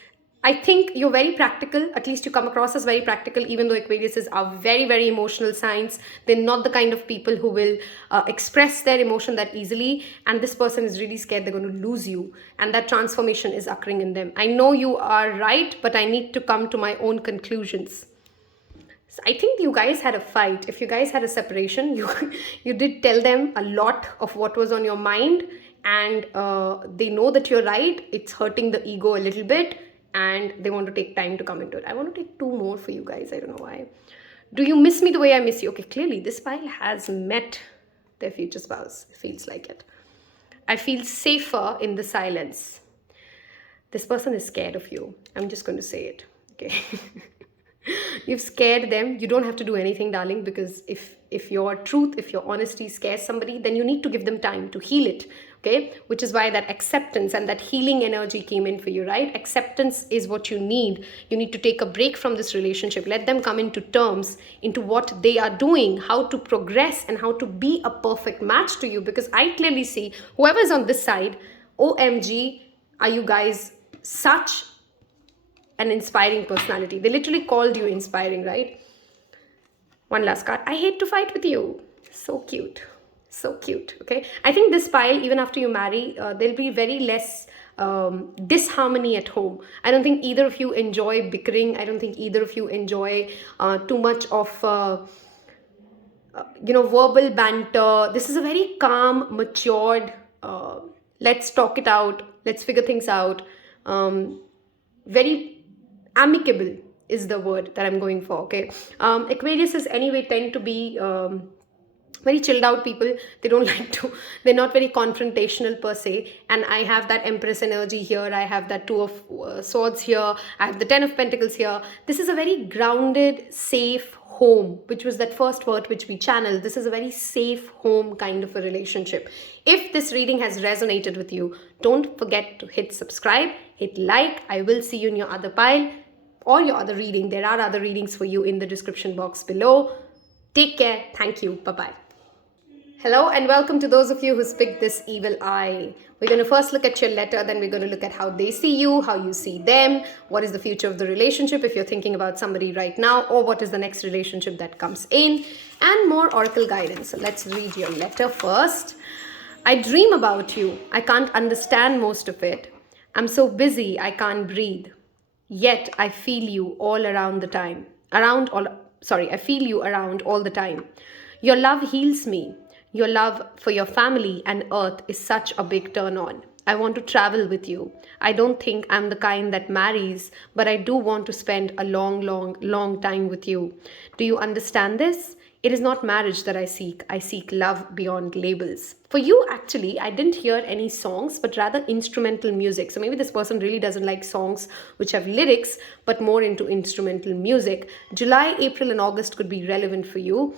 I think you're very practical. At least you come across as very practical, even though Aquariuses are very, very emotional signs. They're not the kind of people who will express their emotion that easily. And this person is really scared they're going to lose you. And that transformation is occurring in them. I know you are right, but I need to come to my own conclusions. I think you guys had a fight. If you guys had a separation, you did tell them a lot of what was on your mind, and they know that you're right. It's hurting the ego a little bit, and they want to take time to come into it. I want to take 2 more for you guys. I don't know why. Do you miss me the way I miss you? Okay, clearly this pile has met their future spouse. It feels like it. I feel safer in the silence. This person is scared of you. I'm just going to say it. Okay. You've scared them. You don't have to do anything, darling, because if your truth, if your honesty scares somebody, then you need to give them time to heal it, okay? Which is why that acceptance and that healing energy came in for you, right? Acceptance is what you need. You need to take a break from this relationship. Let them come into terms, into what they are doing, how to progress, and how to be a perfect match to you, because I clearly see whoever is on this side, OMG, are you guys such an inspiring personality. They literally called you inspiring, right? One last card. I hate to fight with you. So cute. So cute. Okay. I think this pile, even after you marry, there'll be very less disharmony at home. I don't think either of you enjoy bickering. I don't think either of you enjoy too much of verbal banter. This is a very calm, matured, let's talk it out, let's figure things out, very amicable is the word that I'm going for, okay? Aquariuses anyway tend to be very chilled out people. They don't like to, they're not very confrontational per se. And I have that Empress energy here. I have that 2 of Swords here. I have the 10 of Pentacles here. This is a very grounded, safe home, which was that first word which we channeled. This is a very safe home kind of a relationship. If this reading has resonated with you, don't forget to hit subscribe, hit like. I will see you in your other pile or your other reading. There are other readings for you in the description box below. Take care. Thank you. Bye-bye. Hello and welcome to those of you who's picked this evil eye. We're going to first look at your letter, then we're going to look at how they see you, how you see them, what is the future of the relationship if you're thinking about somebody right now, or what is the next relationship that comes in, and more oracle guidance. So let's read your letter first. I dream about you. I can't understand most of it. I'm so busy, I can't breathe. Yet I feel you all around the time. I feel you around all the time. Your love heals me. Your love for your family and earth is such a big turn on. I want to travel with you. I don't think I'm the kind that marries, but I do want to spend a long, long, long time with you. Do you understand this? It is not marriage that I seek love beyond labels. For you, actually, I didn't hear any songs, but rather instrumental music. So maybe this person really doesn't like songs which have lyrics, but more into instrumental music. July, April, and August could be relevant for you.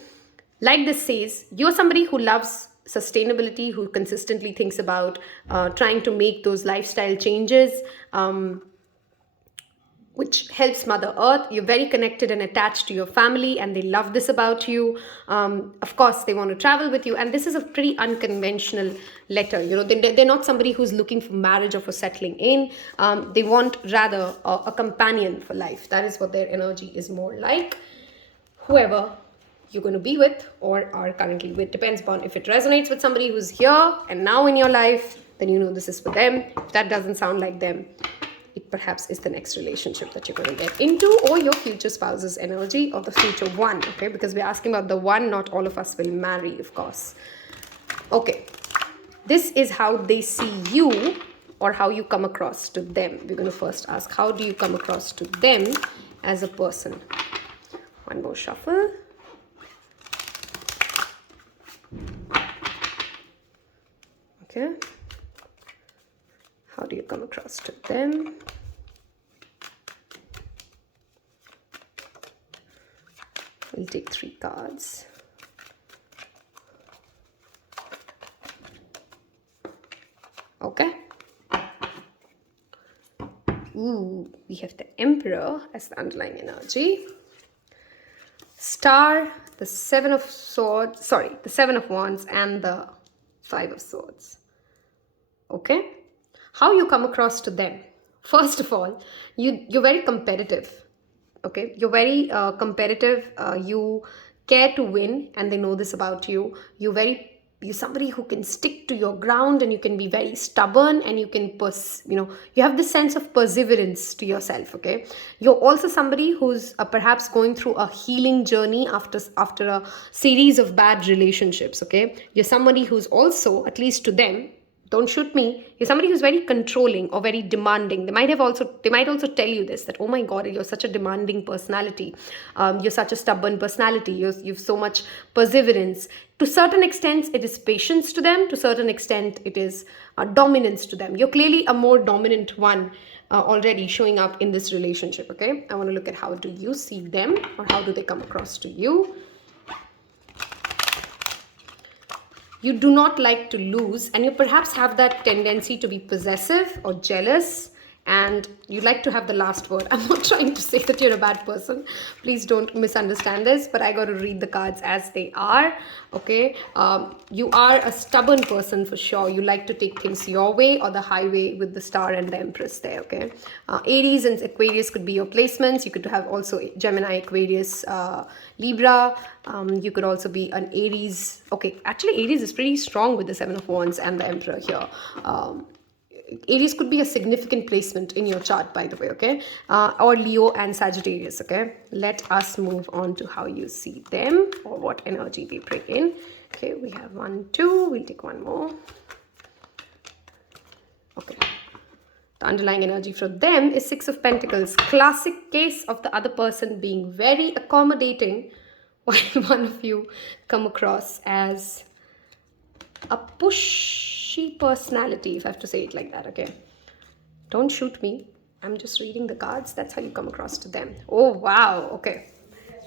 Like this says, you're somebody who loves sustainability, who consistently thinks about trying to make those lifestyle changes, which helps Mother Earth. You're very connected and attached to your family, and they love this about you. Of course, they want to travel with you, and this is a pretty unconventional letter. They're not somebody who's looking for marriage or for settling in. They want rather a companion for life. That is what their energy is more like. Whoever you're going to be with or are currently with, depends upon if it resonates with somebody who's here and now in your life, then you know this is for them. If that doesn't sound like them, it perhaps is the next relationship that you're going to get into, or your future spouse's energy, or the future one, okay? Because we're asking about the one, not all of us will marry, of course. Okay, this is how they see you, or how you come across to them. We're going to first ask, how do you come across to them as a person? One more shuffle. Okay. How do you come across to them? We'll take 3 cards. Okay. Ooh, we have the Emperor as the underlying energy. Star, the 7 of Swords, the 7 of Wands, and the 5 of Swords. Okay. How you come across to them? First of all, you're very competitive. Okay, you're very competitive. You care to win, and they know this about you. You're somebody who can stick to your ground, and you can be very stubborn, and you can you have this sense of perseverance to yourself. Okay, you're also somebody who's perhaps going through a healing journey after a series of bad relationships. Okay, you're somebody who's also, at least to them, don't shoot me, you're somebody who's very controlling or very demanding. They might also tell you this, that, oh my God, you're such a demanding personality. You're such a stubborn personality. You've so much perseverance. To certain extent, it is patience to them. To certain extent, it is dominance to them. You're clearly a more dominant one already showing up in this relationship. Okay, I want to look at how do you see them, or how do they come across to you. You do not like to lose, and you perhaps have that tendency to be possessive or jealous, and you like to have the last word. I'm not trying to say that you're a bad person. Please don't misunderstand this, but I got to read the cards as they are. Okay, you are a stubborn person for sure. You like to take things your way or the highway, with the Star and the Empress there. Okay, Aries and Aquarius could be your placements. You could have also Gemini, Aquarius, Libra. You could also be an Aries. Okay, actually Aries is pretty strong with the 7 of Wands and the Emperor here. Aries could be a significant placement in your chart, by the way, okay? Or Leo and Sagittarius, okay? Let us move on to how you see them, or what energy they bring in. Okay, we have 1, 2. We'll take one more. Okay. The underlying energy for them is 6 of Pentacles. Classic case of the other person being very accommodating, while one of you come across as a pushy personality, if I have to say it like that. Okay, don't shoot me, I'm just reading the cards. That's how you come across to them. Oh wow. Okay,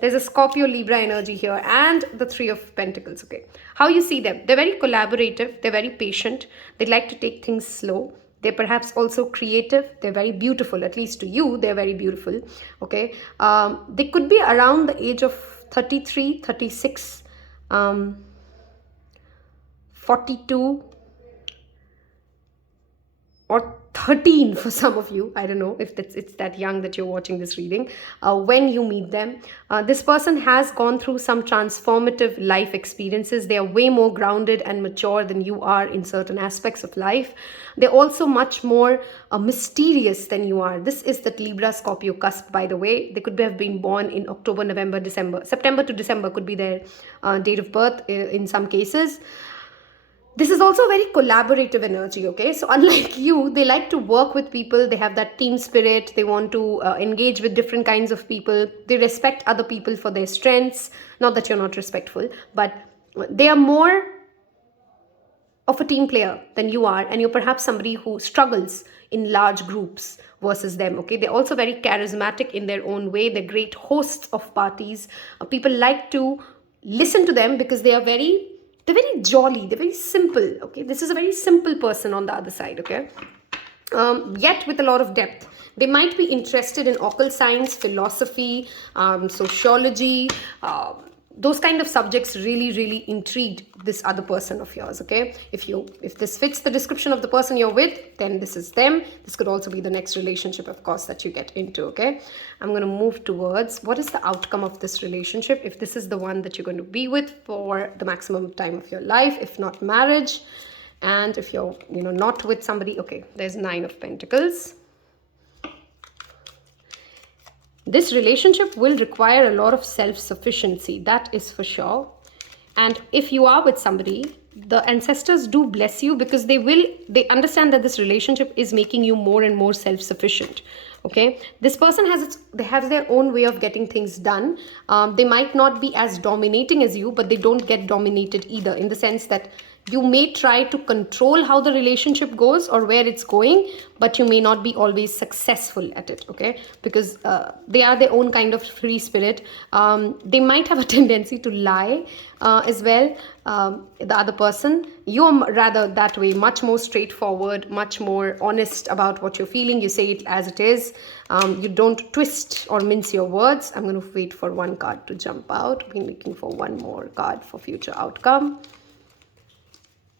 there's a Scorpio Libra energy here, and the 3 of Pentacles. Okay, how you see them? They're very collaborative, they're very patient, they like to take things slow. They're perhaps also creative. They're very beautiful. At least to you, they're very beautiful. Okay, they could be around the age of 33, 36, 42, or 13 for some of you. I don't know if it's that young that you're watching this reading. When you meet them, this person has gone through some transformative life experiences. They are way more grounded and mature than you are in certain aspects of life. They're also much more mysterious than you are. This is the Libra Scorpio cusp, by the way. They could have been born in October, November, December. September to December could be their date of birth in some cases. This is also a very collaborative energy, okay? So unlike you, they like to work with people. They have that team spirit. They want to engage with different kinds of people. They respect other people for their strengths. Not that you're not respectful, but they are more of a team player than you are, and you're perhaps somebody who struggles in large groups versus them, okay? They're also very charismatic in their own way. They're great hosts of parties. People like to listen to them because they're very jolly, they're very simple, okay? This is a very simple person on the other side, okay? Yet with a lot of depth. They might be interested in occult science, philosophy, sociology. Those kind of subjects really intrigued this other person of yours, okay? If this fits the description of the person you're with, then this is them. This could also be the next relationship, of course, that you get into, okay? I'm going to move towards what is the outcome of this relationship, if this is the one that you're going to be with for the maximum time of your life, if not marriage. And if you're not with somebody, okay, there's 9 of Pentacles. This relationship will require a lot of self-sufficiency, that is for sure. And if you are with somebody, the ancestors do bless you because they understand that this relationship is making you more and more self-sufficient. Okay, this person they have their own way of getting things done. They might not be as dominating as you, but they don't get dominated either, in the sense that you may try to control how the relationship goes or where it's going, but you may not be always successful at it, okay? Because they are their own kind of free spirit. They might have a tendency to lie as well. The other person, you're rather that way, much more straightforward, much more honest about what you're feeling. You say it as it is. You don't twist or mince your words. I'm going to wait for one card to jump out. I've been looking for one more card for future outcome.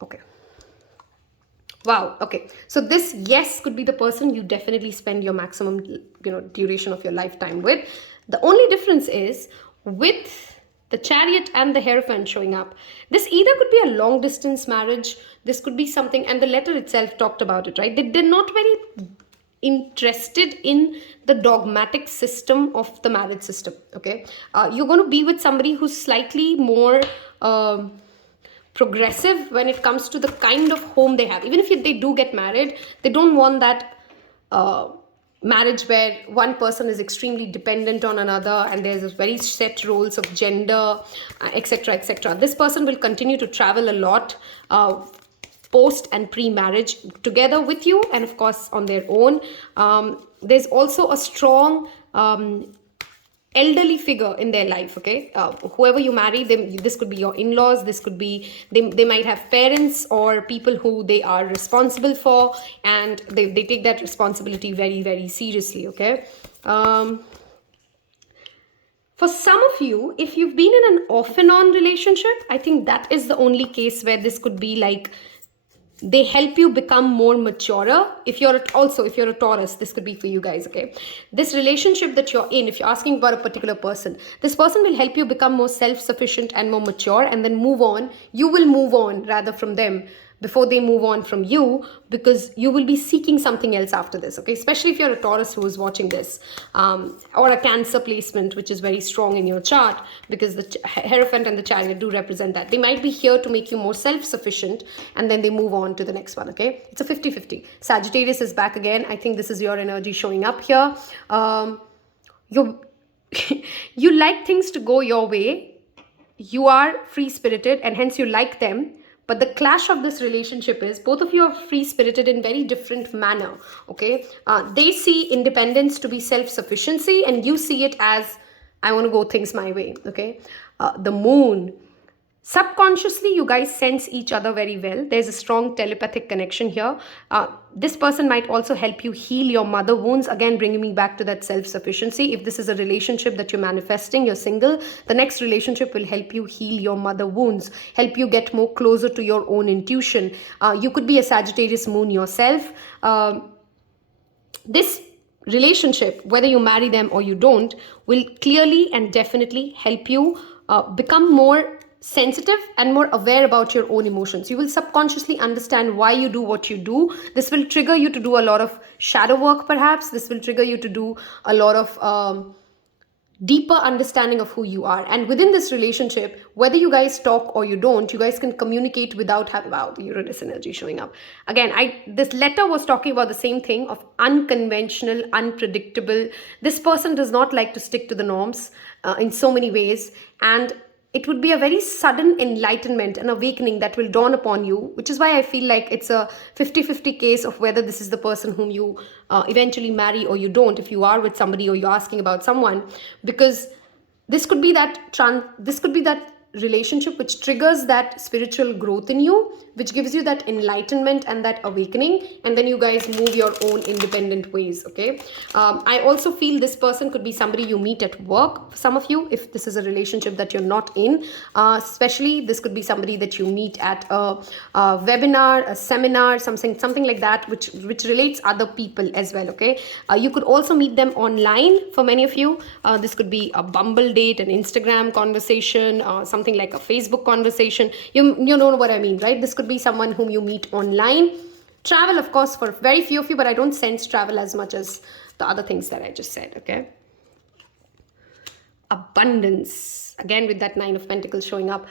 Okay. Wow. Okay. So this, yes, could be the person you definitely spend your maximum, duration of your lifetime with. The only difference is with the Chariot and the Hierophant showing up. This either could be a long distance marriage. This could be something, and the letter itself talked about it, right? They're not very interested in the dogmatic system of the marriage system. Okay. You're going to be with somebody who's slightly more progressive when it comes to the kind of home they have. Even if they do get married, they don't want that marriage where one person is extremely dependent on another and there's very set roles of gender, etc, etc. This person will continue to travel a lot post and pre-marriage together with you, and of course on their own. There's also a strong elderly figure in their life, okay? Whoever you marry, this could be your in-laws, this could be, they might have parents or people who they are responsible for, and they take that responsibility very seriously, okay? For some of you, if you've been in an off and on relationship, I think that is the only case where this could be like, they help you become more mature. If you're a Taurus, this could be for you guys, okay? This relationship that you're in, if you're asking about a particular person, this person will help you become more self-sufficient and more mature, and then move on. You will move on rather from them before they move on from you, because you will be seeking something else after this, okay? Especially if you're a Taurus who is watching this, or a Cancer placement, which is very strong in your chart, because the Hierophant and the Chariot do represent that. They might be here to make you more self-sufficient, and then they move on to the next one, okay? It's a 50-50. Sagittarius is back again. I think this is your energy showing up here. You like things to go your way. You are free-spirited, and hence you like them. But the clash of this relationship is both of you are free-spirited in very different manner, okay? They see independence to be self-sufficiency, and you see it as, I want to go things my way, okay? The Moon. Subconsciously, you guys sense each other very well. There's a strong telepathic connection here. This person might also help you heal your mother wounds. Again, bringing me back to that self-sufficiency. If this is a relationship that you're manifesting, you're single, the next relationship will help you heal your mother wounds, help you get more closer to your own intuition. You could be a Sagittarius moon yourself. This relationship, whether you marry them or you don't, will clearly and definitely help you become more sensitive and more aware about your own emotions. You will subconsciously understand why you do what you do. This will trigger you to do a lot of shadow work, perhaps. This will trigger you to do a lot of deeper understanding of who you are. And within this relationship, whether you guys talk or you don't, you guys can communicate without having, wow, the Uranus energy showing up again. This letter was talking about the same thing of unconventional, unpredictable. This person does not like to stick to the norms in so many ways, and it would be a very sudden enlightenment and awakening that will dawn upon you, which is why I feel like it's a 50-50 case of whether this is the person whom you eventually marry or you don't, if you are with somebody or you're asking about someone, because this could be that relationship which triggers that spiritual growth in you, which gives you that enlightenment and that awakening, and then you guys move your own independent ways. Okay, I also feel this person could be somebody you meet at work. For some of you, if this is a relationship that you're not in, especially this could be somebody that you meet at a webinar, a seminar, something like that, which relates other people as well. Okay, you could also meet them online. For many of you, this could be a Bumble date, an Instagram conversation, something like a Facebook conversation. You know what I mean, right? This could be someone whom you meet online. Travel, of course, for very few of you, but I don't sense travel as much as the other things that I just said. Okay, abundance, again with that Nine of Pentacles showing up.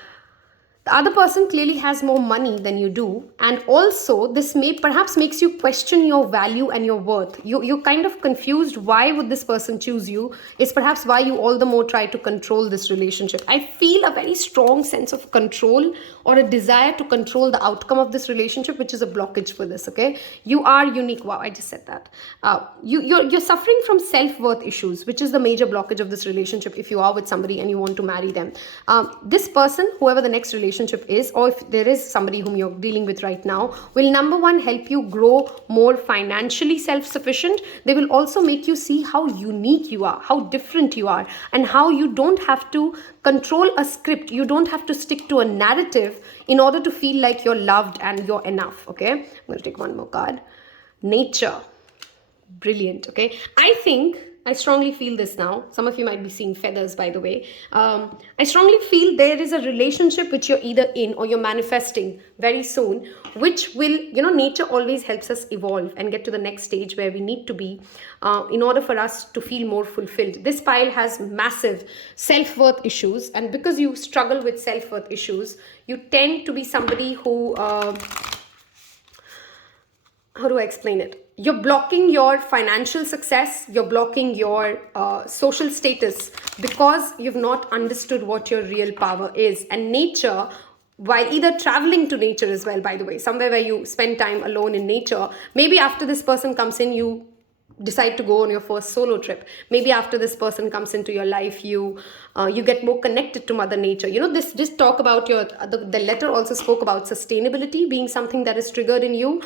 The other person clearly has more money than you do, and also this may perhaps makes you question your value and your worth. You're kind of confused. Why would this person choose you? Is perhaps why you all the more try to control this relationship. I feel a very strong sense of control or a desire to control the outcome of this relationship, which is a blockage for this. Okay, you are unique. Wow, I just said that. You're suffering from self-worth issues, which is the major blockage of this relationship. If you are with somebody and you want to marry them, this person, whoever the next relationship is, or if there is somebody whom you're dealing with right now, will number one help you grow more financially self-sufficient. They will also make you see how unique you are, how different you are, and how you don't have to control a script. You don't have to stick to a narrative in order to feel like you're loved and you're enough. Okay, I'm going to take one more card. Nature. Brilliant. Okay, I strongly feel this now. Some of you might be seeing feathers, by the way. I strongly feel there is a relationship which you're either in or you're manifesting very soon, which will, nature always helps us evolve and get to the next stage where we need to be in order for us to feel more fulfilled. This pile has massive self-worth issues, and because you struggle with self-worth issues, you tend to be somebody who, how do I explain it? You're blocking your financial success, you're blocking your social status because you've not understood what your real power is. And nature, while either traveling to nature as well, by the way, somewhere where you spend time alone in nature, maybe after this person comes in, you decide to go on your first solo trip. Maybe after this person comes into your life, you get more connected to Mother Nature. This talk about the letter also spoke about sustainability being something that is triggered in you.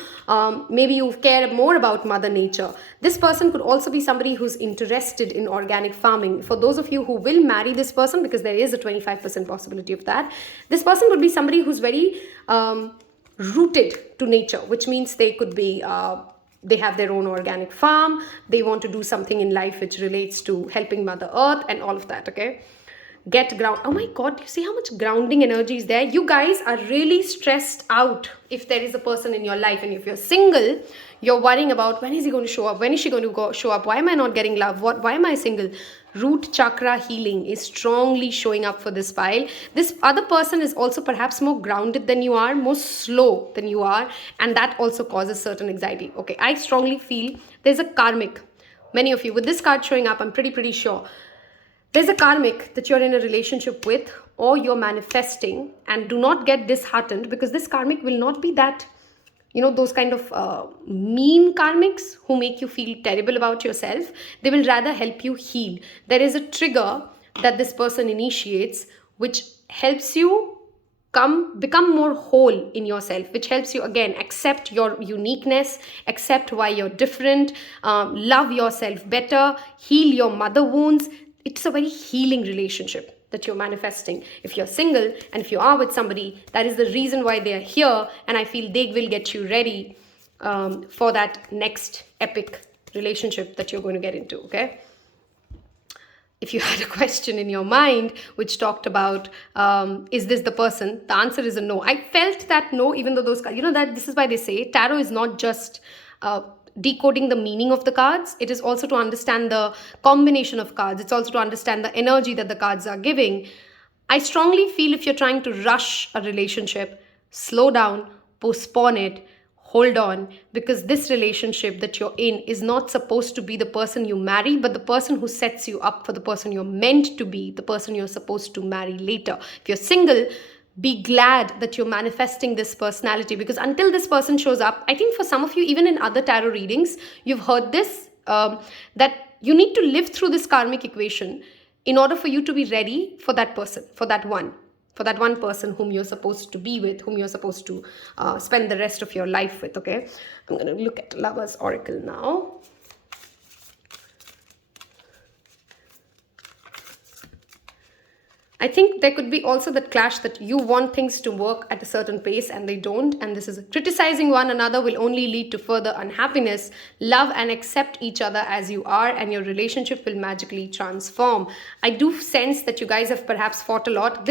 Maybe you care more about Mother Nature. This person could also be somebody who's interested in organic farming. For those of you who will marry this person, because there is a 25% possibility of that, this person could be somebody who's very rooted to nature, which means they could be they have their own organic farm. They want to do something in life which relates to helping Mother Earth and all of that. Okay, get ground. Oh my God, you see how much grounding energy is there? You guys are really stressed out if there is a person in your life, and if you're single, you're worrying about when is he going to show up, when is she going to show up, why am I not getting love, why am I single? Root chakra healing is strongly showing up for this pile. This other person is also perhaps more grounded than you are, more slow than you are, and that also causes certain anxiety. Okay, I strongly feel there's a karmic. Many of you with this card showing up, I'm pretty sure there's a karmic that you're in a relationship with or you're manifesting, and do not get disheartened, because this karmic will not be that, those kind of mean karmics who make you feel terrible about yourself. They will rather help you heal. There is a trigger that this person initiates which helps you become more whole in yourself, which helps you again accept your uniqueness, accept why you're different, love yourself better, heal your mother wounds. It's a very healing relationship that you're manifesting. If you're single and if you are with somebody, that is the reason why they're here, and I feel they will get you ready for that next epic relationship that you're going to get into. Okay, if you had a question in your mind which talked about is this the person, the answer is a no. I felt that no, even though those, that this is why they say tarot is not just decoding the meaning of the cards. It is also to understand the combination of cards. It's also to understand the energy that the cards are giving. I strongly feel if you're trying to rush a relationship, slow down, postpone it, hold on, because this relationship that you're in is not supposed to be the person you marry, but the person who sets you up for the person you're meant to be, the person you're supposed to marry later. If you're single, be glad that you're manifesting this personality, because until this person shows up, I think for some of you, even in other tarot readings, you've heard this, that you need to live through this karmic equation in order for you to be ready for that person, for that one person whom you're supposed to be with, whom you're supposed to spend the rest of your life with, okay? I'm going to look at Lover's Oracle now. I think there could be also that clash that you want things to work at a certain pace and they don't, and this is criticizing one another will only lead to further unhappiness. Love and accept each other as you are, and your relationship will magically transform. I do sense that you guys have perhaps fought a lot.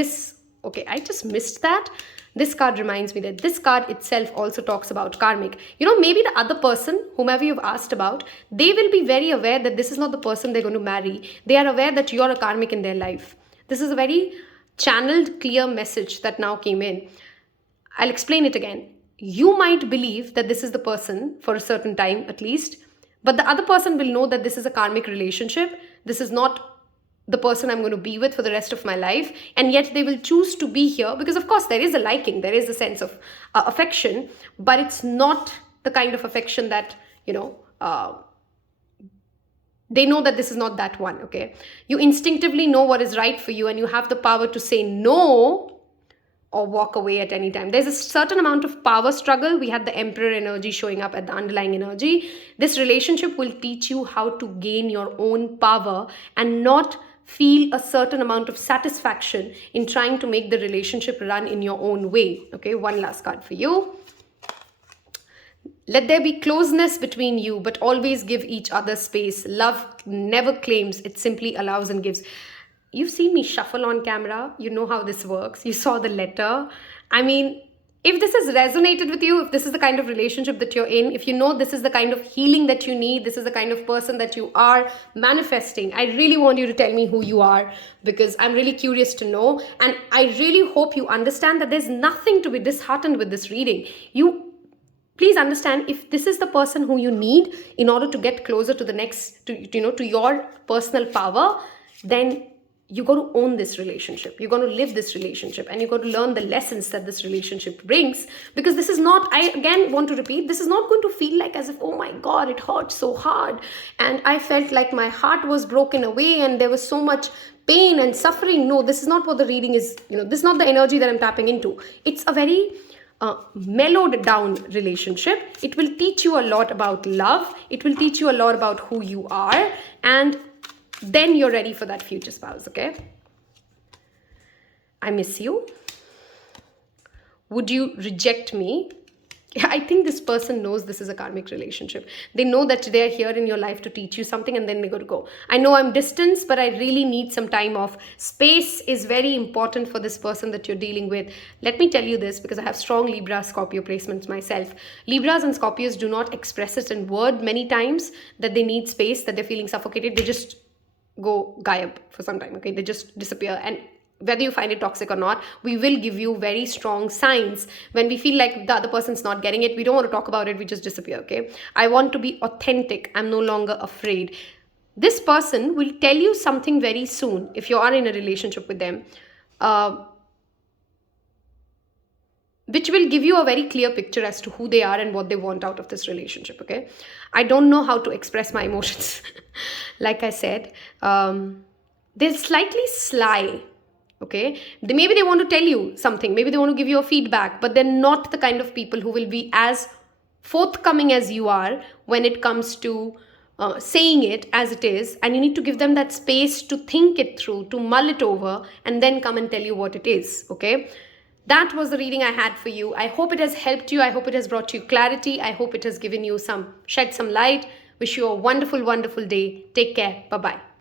Okay, I just missed that. This card reminds me that this card itself also talks about karmic. Maybe the other person, whomever you've asked about, they will be very aware that this is not the person they're going to marry. They are aware that you're a karmic in their life. This is a very channeled, clear message that now came in. I'll explain it again. You might believe that this is the person for a certain time at least, but the other person will know that this is a karmic relationship. This is not the person I'm going to be with for the rest of my life, and yet they will choose to be here because, of course, there is a liking, there is a sense of affection, but it's not the kind of affection that, they know that this is not that one, okay? You instinctively know what is right for you, and you have the power to say no or walk away at any time. There's a certain amount of power struggle. We had the Emperor energy showing up at the underlying energy. This relationship will teach you how to gain your own power and not feel a certain amount of satisfaction in trying to make the relationship run in your own way, okay? One last card for you. Let there be closeness between you, but always give each other space. Love never claims, it simply allows and gives. You've seen me shuffle on camera. You know how this works. You saw the letter. I mean, if this has resonated with you, if this is the kind of relationship that you're in, if you know this is the kind of healing that you need, this is the kind of person that you are manifesting, I really want you to tell me who you are, because I'm really curious to know. And I really hope you understand that there's nothing to be disheartened with this reading. Please understand, if this is the person who you need in order to get closer to the next, to your personal power, then you got to own this relationship. You're going to live this relationship, and you got to learn the lessons that this relationship brings. Because this is not, I again want to repeat, this is not going to feel like as if, oh my God, it hurt so hard, and I felt like my heart was broken away and there was so much pain and suffering. No, this is not what the reading is. This is not the energy that I'm tapping into. It's a very mellowed down relationship. It will teach you a lot about love. It will teach you a lot about who you are, and then you're ready for that future spouse, okay? I miss you. Would you reject me? I think this person knows this is a karmic relationship. They know that they're here in your life to teach you something, and then they got to go. I know I'm distant, but I really need some time off. Space is very important for this person that you're dealing with. Let me tell you this, because I have strong Libra Scorpio placements myself. Libras and Scorpios do not express it in word many times that they need space, that they're feeling suffocated. They just go gayab for some time, okay? They just disappear. And whether you find it toxic or not, we will give you very strong signs. When we feel like the other person's not getting it, we don't want to talk about it, we just disappear, okay? I want to be authentic. I'm no longer afraid. This person will tell you something very soon, if you are in a relationship with them, which will give you a very clear picture as to who they are and what they want out of this relationship, okay? I don't know how to express my emotions. Like I said, they're slightly sly. Okay, maybe they want to tell you something, maybe they want to give you a feedback, but they're not the kind of people who will be as forthcoming as you are when it comes to saying it as it is. And you need to give them that space to think it through, to mull it over, and then come and tell you what it is. Okay, that was the reading I had for you. I hope it has helped you. I hope it has brought you clarity. I hope it has given you shed some light. Wish you a wonderful, wonderful day. Take care. Bye-bye.